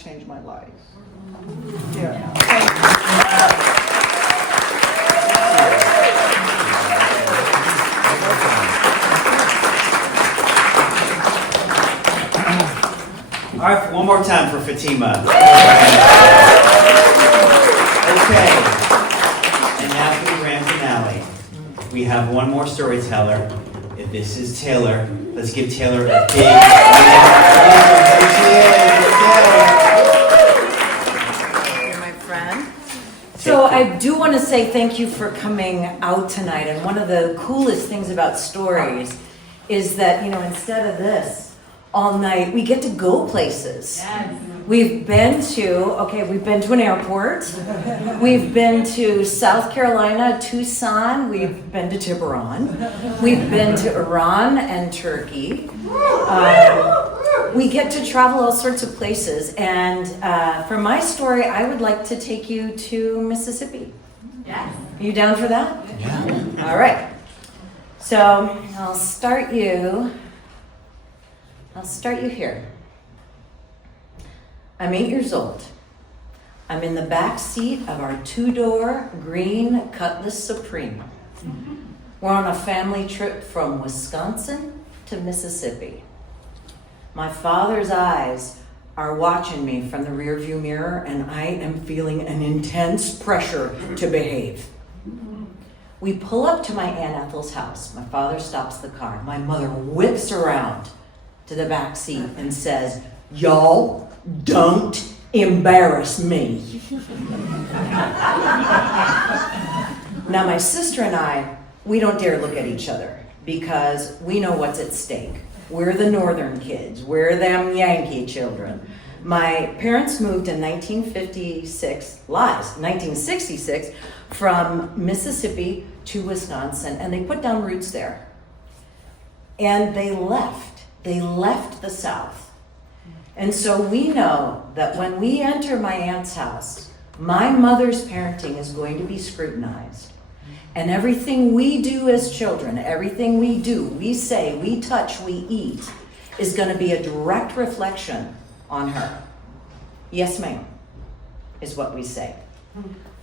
changed my life. Yeah. All right, one more time for Fatima. Okay. And now for the grand finale. We have one more storyteller. This is Taylor. Let's give Taylor a big You're my friend. So I do want to say thank you for coming out tonight. And one of the coolest things about stories is that, instead of this all night, we get to go places. Yes. We've been to an airport. We've been to South Carolina, Tucson. We've been to Tiburon. We've been to Iran and Turkey. We get to travel all sorts of places. And for my story, I would like to take you to Mississippi. Yes. Are you down for that? Yeah. All right. So I'll start you here. I'm 8 years old. I'm in the back seat of our 2-door green Cutlass Supreme. We're on a family trip from Wisconsin to Mississippi. My father's eyes are watching me from the rearview mirror, and I am feeling an intense pressure to behave. We pull up to my Aunt Ethel's house. My father stops the car. My mother whips around to the back seat and says, "Y'all don't embarrass me." Now, my sister and I, we don't dare look at each other because we know what's at stake. We're the northern kids. We're them Yankee children. My parents moved in 1966 from Mississippi to Wisconsin, and they put down roots there. And they left the South. And so we know that when we enter my aunt's house, my mother's parenting is going to be scrutinized. And everything we do as children, everything we do, we say, we touch, we eat, is going to be a direct reflection on her. "Yes, ma'am," is what we say.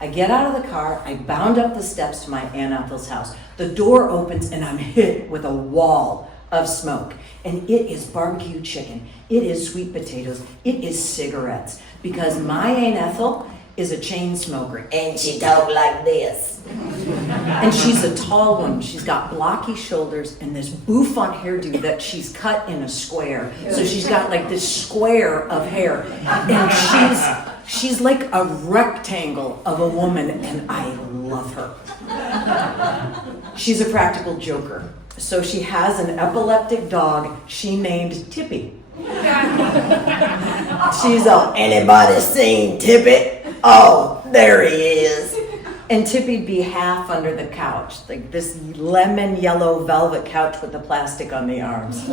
I get out of the car, I bound up the steps to my Aunt Ethel's house. The door opens and I'm hit with a wall of smoke. And it is barbecue chicken, it is sweet potatoes, it is cigarettes. Because my Aunt Ethel is a chain smoker, and she talk like this. And she's a tall woman. She's got blocky shoulders and this bouffant hairdo that she's cut in a square. So she's got like this square of hair. And she's like a rectangle of a woman, and I love her. She's a practical joker. So she has an epileptic dog she named Tippy. She's all, "Anybody seen Tippy? Oh, there he is." And Tippy'd be half under the couch, like this lemon yellow velvet couch with the plastic on the arms.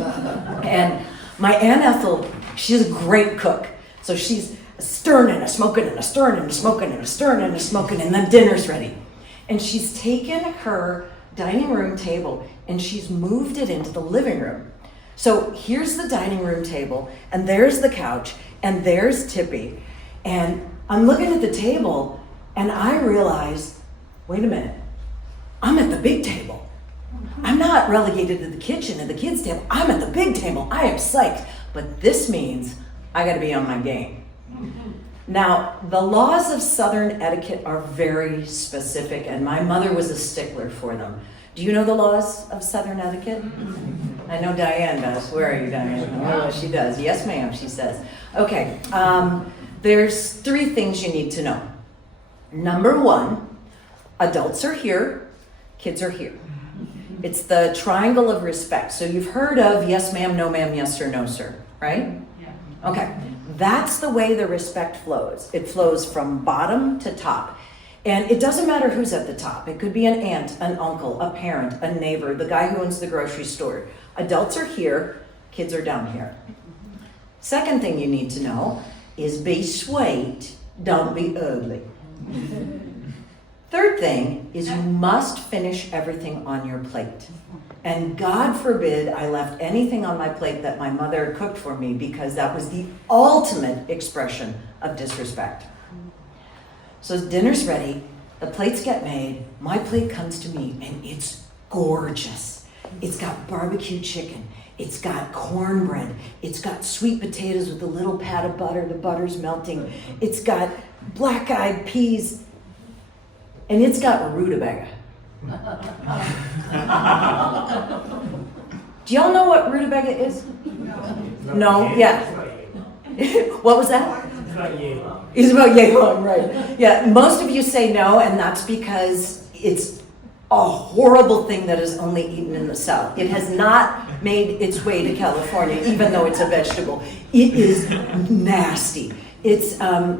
And my Aunt Ethel, she's a great cook. So she's stirring and a smoking and a stirring and a smoking and a stirring and a smoking, and then dinner's ready. And she's taken her dining room table and she's moved it into the living room. So here's the dining room table, and there's the couch, and there's Tippy. And I'm looking at the table, and I realize, wait a minute, I'm at the big table. I'm not relegated to the kitchen and the kids' table. I'm at the big table. I am psyched. But this means I got to be on my game. Now, the laws of Southern etiquette are very specific, and my mother was a stickler for them. Do you know the laws of Southern etiquette? I know Diane does. Where are you, Diane? Oh, she does. Yes, ma'am, she says. Okay, there's 3 things you need to know. Number 1, adults are here, kids are here. It's the triangle of respect. So you've heard of yes, ma'am, no, ma'am, yes, sir, no, sir, right? Yeah. Okay, that's the way the respect flows. It flows from bottom to top. And it doesn't matter who's at the top. It could be an aunt, an uncle, a parent, a neighbor, the guy who owns the grocery store. Adults are here, kids are down here. Second thing you need to know is be sweet, don't be ugly. Third thing is you must finish everything on your plate. And God forbid I left anything on my plate that my mother cooked for me, because that was the ultimate expression of disrespect. So dinner's ready, the plates get made, my plate comes to me, and it's gorgeous. It's got barbecue chicken, it's got cornbread, it's got sweet potatoes with a little pat of butter, the butter's melting, it's got black-eyed peas, and it's got rutabaga. Do y'all know what rutabaga is? No? Yeah. What was that? It's about Yehon, right. Yeah, most of you say no, and that's because it's a horrible thing that is only eaten in the South. It has not made its way to California, even though it's a vegetable. It is nasty. It's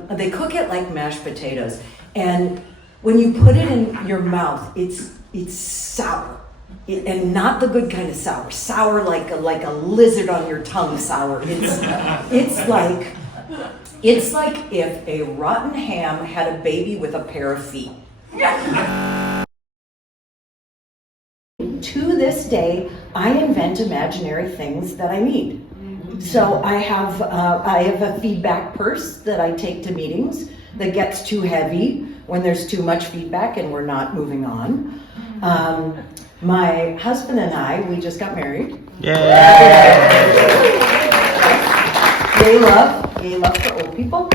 they cook it like mashed potatoes, and when you put it in your mouth, it's sour, and not the good kind of sour. Sour like a lizard on your tongue sour. It's like if a rotten ham had a baby with a pair of feet. To this day, I invent imaginary things that I need. So I have a feedback purse that I take to meetings that gets too heavy when there's too much feedback and we're not moving on. My husband and I, we just got married. Gay love for old people.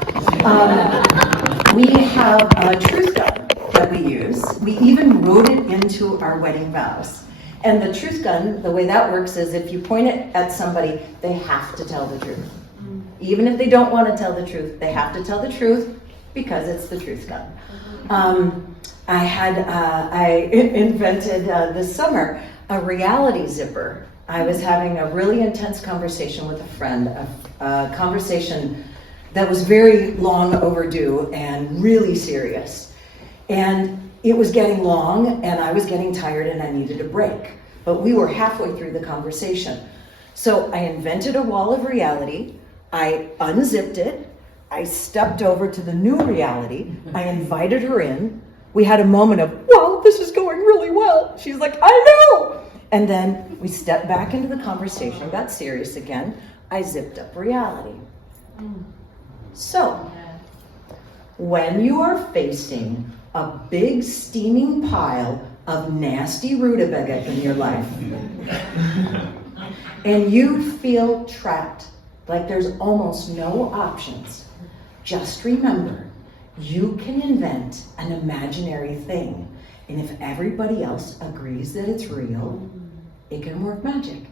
We have a truth gun that we use. We even wrote it into our wedding vows. And the truth gun, the way that works is if you point it at somebody, they have to tell the truth. Even if they don't want to tell the truth, they have to tell the truth because it's the truth gun. I invented this summer a reality zipper. I was having a really intense conversation with a friend, a conversation that was very long overdue and really serious. And it was getting long and I was getting tired and I needed a break. But we were halfway through the conversation. So I invented a wall of reality. I unzipped it. I stepped over to the new reality. I invited her in. We had a moment of, wow, this is going really well. She's like, I know. And then we stepped back into the conversation, got serious again. I zipped up reality. So, when you are facing a big steaming pile of nasty rutabaga in your life, and you feel trapped, like there's almost no options, just remember, you can invent an imaginary thing. And if everybody else agrees that it's real, it can work magic.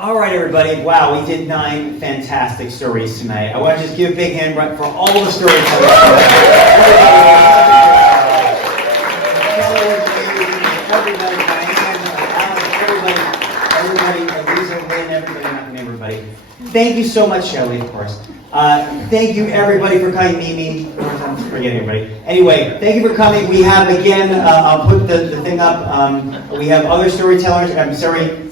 All right, everybody. Wow, we did 9 fantastic stories tonight. I want to just give a big hand for all the storytellers. Everybody. Thank you so much, Shelley, of course. Thank you, everybody, for coming. Mimi, I'm forgetting everybody. Anyway, thank you for coming. We have, again, I'll put the thing up. We have other storytellers,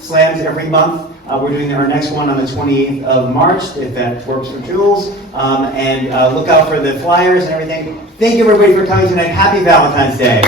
slams every month. We're doing our next one on the 28th of March, if that works for Jules. And look out for the flyers and everything. Thank you, everybody, for coming tonight. Happy Valentine's Day.